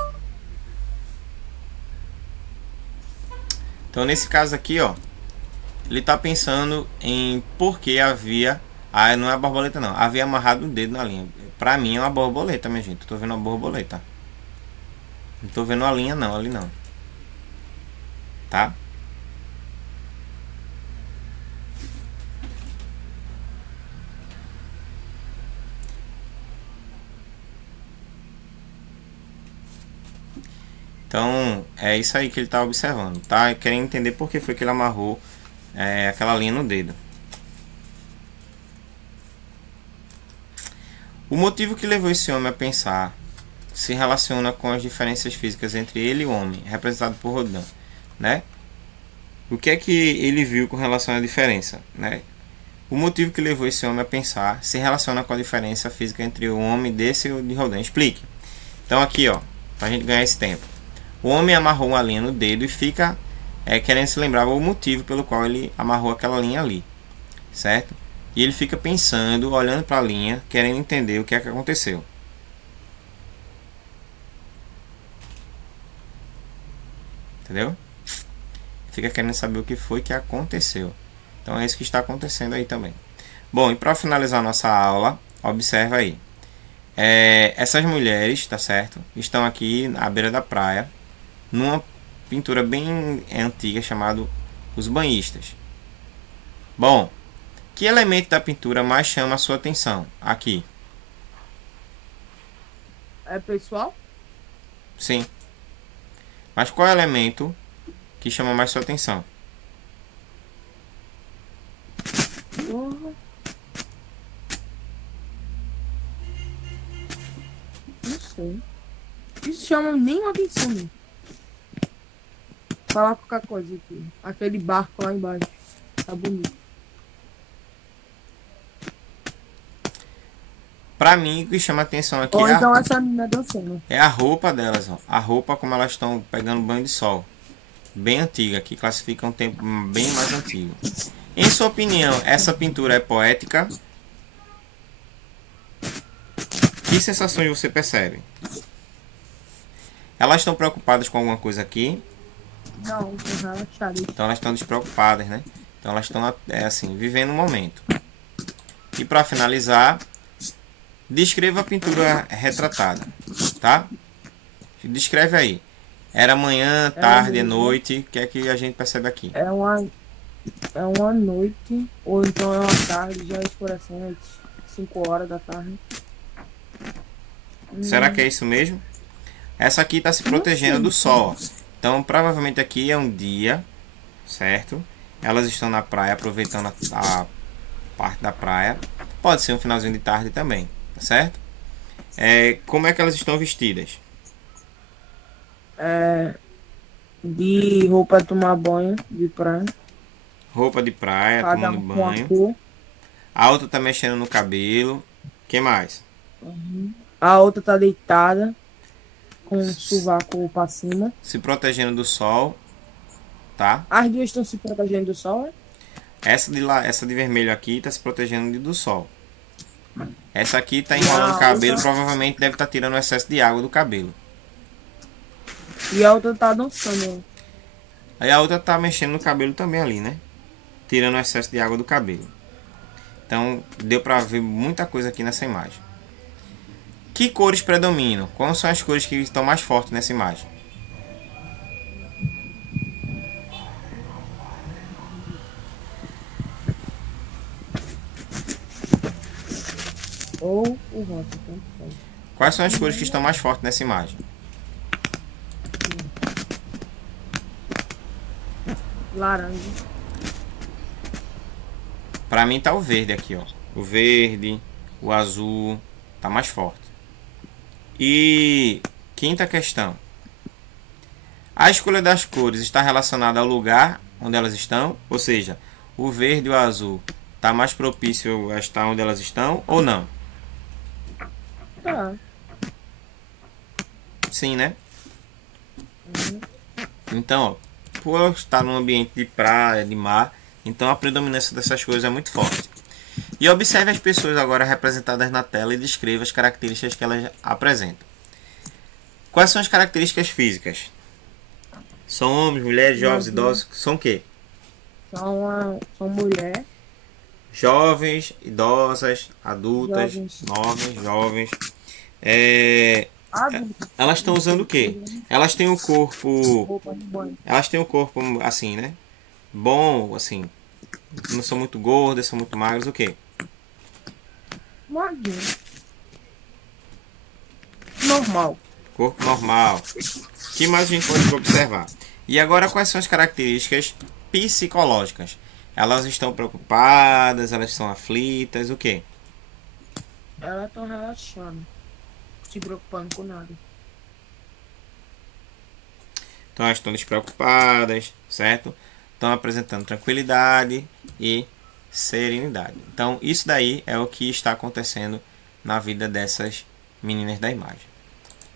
Então, nesse caso aqui, ó, ele está pensando em por que havia... Ah, não é a borboleta não, havia amarrado o dedo na linha. Pra mim é uma borboleta, minha gente. Eu tô vendo uma borboleta. Não tô vendo a linha não, ali não. Tá? Então, é isso aí que ele tá observando, tá? Querendo entender por que foi que ele amarrou aquela linha no dedo. O motivo que levou esse homem a pensar se relaciona com as diferenças físicas entre ele e o homem, representado por Rodin, né? O que é que ele viu com relação à diferença, né? O motivo que levou esse homem a pensar se relaciona com a diferença física entre o homem desse e o de Rodin. Explique. Então aqui, ó, pra gente ganhar esse tempo. O homem amarrou uma linha no dedo e fica querendo se lembrar o motivo pelo qual ele amarrou aquela linha ali, certo? E ele fica pensando, olhando para a linha, querendo entender o que é que aconteceu. Entendeu? Fica querendo saber o que foi que aconteceu. Então é isso que está acontecendo aí também. Bom, e para finalizar nossa aula, observa aí. Essas mulheres, tá certo? Estão aqui à beira da praia, numa pintura bem antiga chamada Os Banhistas. Bom, que elemento da pintura mais chama a sua atenção? Aqui. É pessoal? Sim. Mas qual é o elemento que chama mais sua atenção? Não sei. Isso chama nenhuma atenção, né? Falar qualquer coisa aqui. Aquele barco lá embaixo. Tá bonito. Pra mim, o que chama atenção aqui Ou então essa menina dançando. é a roupa delas, ó. A roupa como elas estão pegando banho de sol. Bem antiga, que classifica um tempo bem mais antigo. Em sua opinião, essa pintura é poética? Que sensações você percebe? Elas estão preocupadas com alguma coisa aqui? Não, tô relaxada. Então elas estão despreocupadas, né? Então elas estão assim, vivendo o momento. E para finalizar, descreva a pintura retratada, tá? Descreve aí. Era manhã, tarde, noite. O que é que a gente percebe aqui? É uma noite, ou então é uma tarde, já escurecendo, 5 horas da tarde. Será que é isso mesmo? Essa aqui está se protegendo do sol. Então provavelmente aqui é um dia certo? Elas estão na praia aproveitando a parte da praia. Pode ser um finalzinho de tarde também, tá certo? Como é que elas estão vestidas? De roupa de tomar banho de praia. Roupa de praia, Cada tomando um com a banho. cor. A outra tá mexendo no cabelo. Que mais? A outra tá deitada com o sovaco pra cima. Se protegendo do sol, tá? As duas estão se protegendo do sol, né? Essa de vermelho aqui tá se protegendo do sol. Essa aqui tá enrolando o cabelo, provavelmente deve estar tirando o excesso de água do cabelo. E a outra tá dançando. Aí a outra tá mexendo no cabelo também ali, né? Tirando o excesso de água do cabelo. Então, deu pra ver muita coisa aqui nessa imagem. Que cores predominam? Quais são as cores que estão mais fortes nessa imagem? Ou o rosa, tanto faz. Quais são as cores que estão mais fortes nessa imagem? Laranja. Pra mim tá o verde aqui, ó. O verde, o azul, tá mais forte. E quinta questão. A escolha das cores está relacionada ao lugar onde elas estão? Ou seja, o verde e o azul tá mais propício a estar onde elas estão ou não? Tá. Sim, né? Então, ó, por estar num ambiente de praia, de mar, então a predominância dessas cores é muito forte. E observe as pessoas agora representadas na tela e descreva as características que elas apresentam. Quais são as características físicas? São homens, mulheres, jovens, idosos? São o quê? São mulher. Jovens, idosas, adultas, jovens. Elas estão usando o quê? Elas têm o corpo. Roupa de banho. Elas têm o corpo assim, né? Bom, assim. Não são muito gordas, são muito magras, o quê? Magrinho. Normal. Corpo normal. O que mais a gente pode observar? E agora, quais são as características psicológicas? Elas estão preocupadas, elas estão aflitas, o quê? Elas estão relaxando. Se preocupando com nada. Então, elas estão despreocupadas, certo? Estão apresentando tranquilidade e serenidade. Então, isso daí é o que está acontecendo na vida dessas meninas da imagem.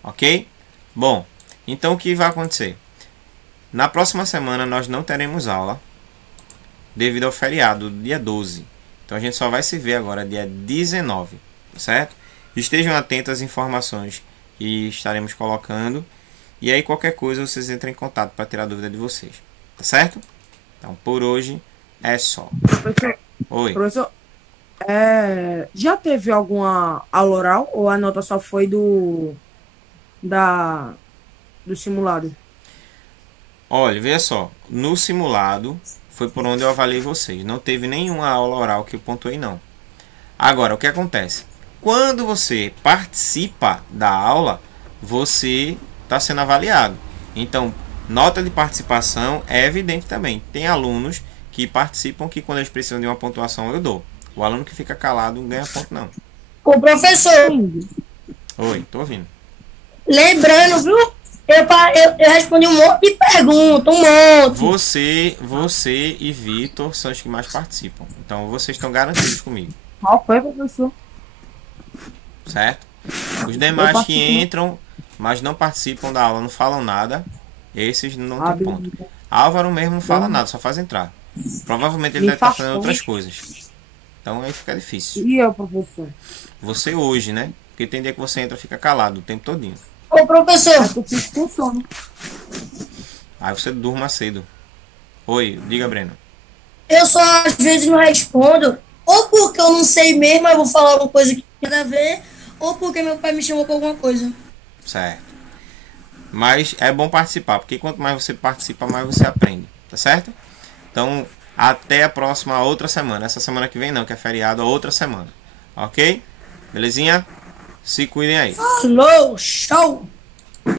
Ok? Bom, então o que vai acontecer? Na próxima semana nós não teremos aula devido ao feriado do dia 12. Então a gente só vai se ver agora dia 19, certo? Estejam atentos às informações que estaremos colocando. E aí qualquer coisa vocês entrem em contato para tirar a dúvida de vocês. Tá certo? Então por hoje é só. Professor, Oi. professor, já teve alguma aula oral ou a nota só foi do simulado? Olha, veja só. No simulado foi por onde eu avaliei vocês. Não teve nenhuma aula oral que eu pontuei, não. Agora, o que acontece? Quando você participa da aula, você está sendo avaliado. Então, nota de participação é evidente também. Tem alunos que participam que quando eles precisam de uma pontuação eu dou. O aluno que fica calado não ganha ponto, não. O professor, Oi, tô ouvindo. lembrando, viu? Eu respondi um monte de perguntas, um monte. Você e Vitor são os que mais participam. Então, vocês estão garantidos comigo. Qual foi, professor? Certo? Os demais que entram, mas não participam da aula, não falam nada, esses não tem ponto. Álvaro mesmo não fala nada, só faz entrar. Provavelmente ele deve estar fazendo outras coisas. Então aí fica difícil. E eu, professor? Você hoje, né? Porque tem dia que você entra e fica calado o tempo todinho. Ô, professor, Eu fico com sono. Aí você durma cedo. Oi, diga, Breno. eu só às vezes não respondo, ou porque eu não sei mesmo, eu vou falar alguma coisa que tem nada a ver, ou porque meu pai me chamou pra alguma coisa. Certo. Mas é bom participar, porque quanto mais você participa, mais você aprende. Tá certo? Então, até a próxima outra semana. Essa semana que vem não, que é feriado, a outra semana. Ok? Belezinha? Se cuidem aí. Falou, show!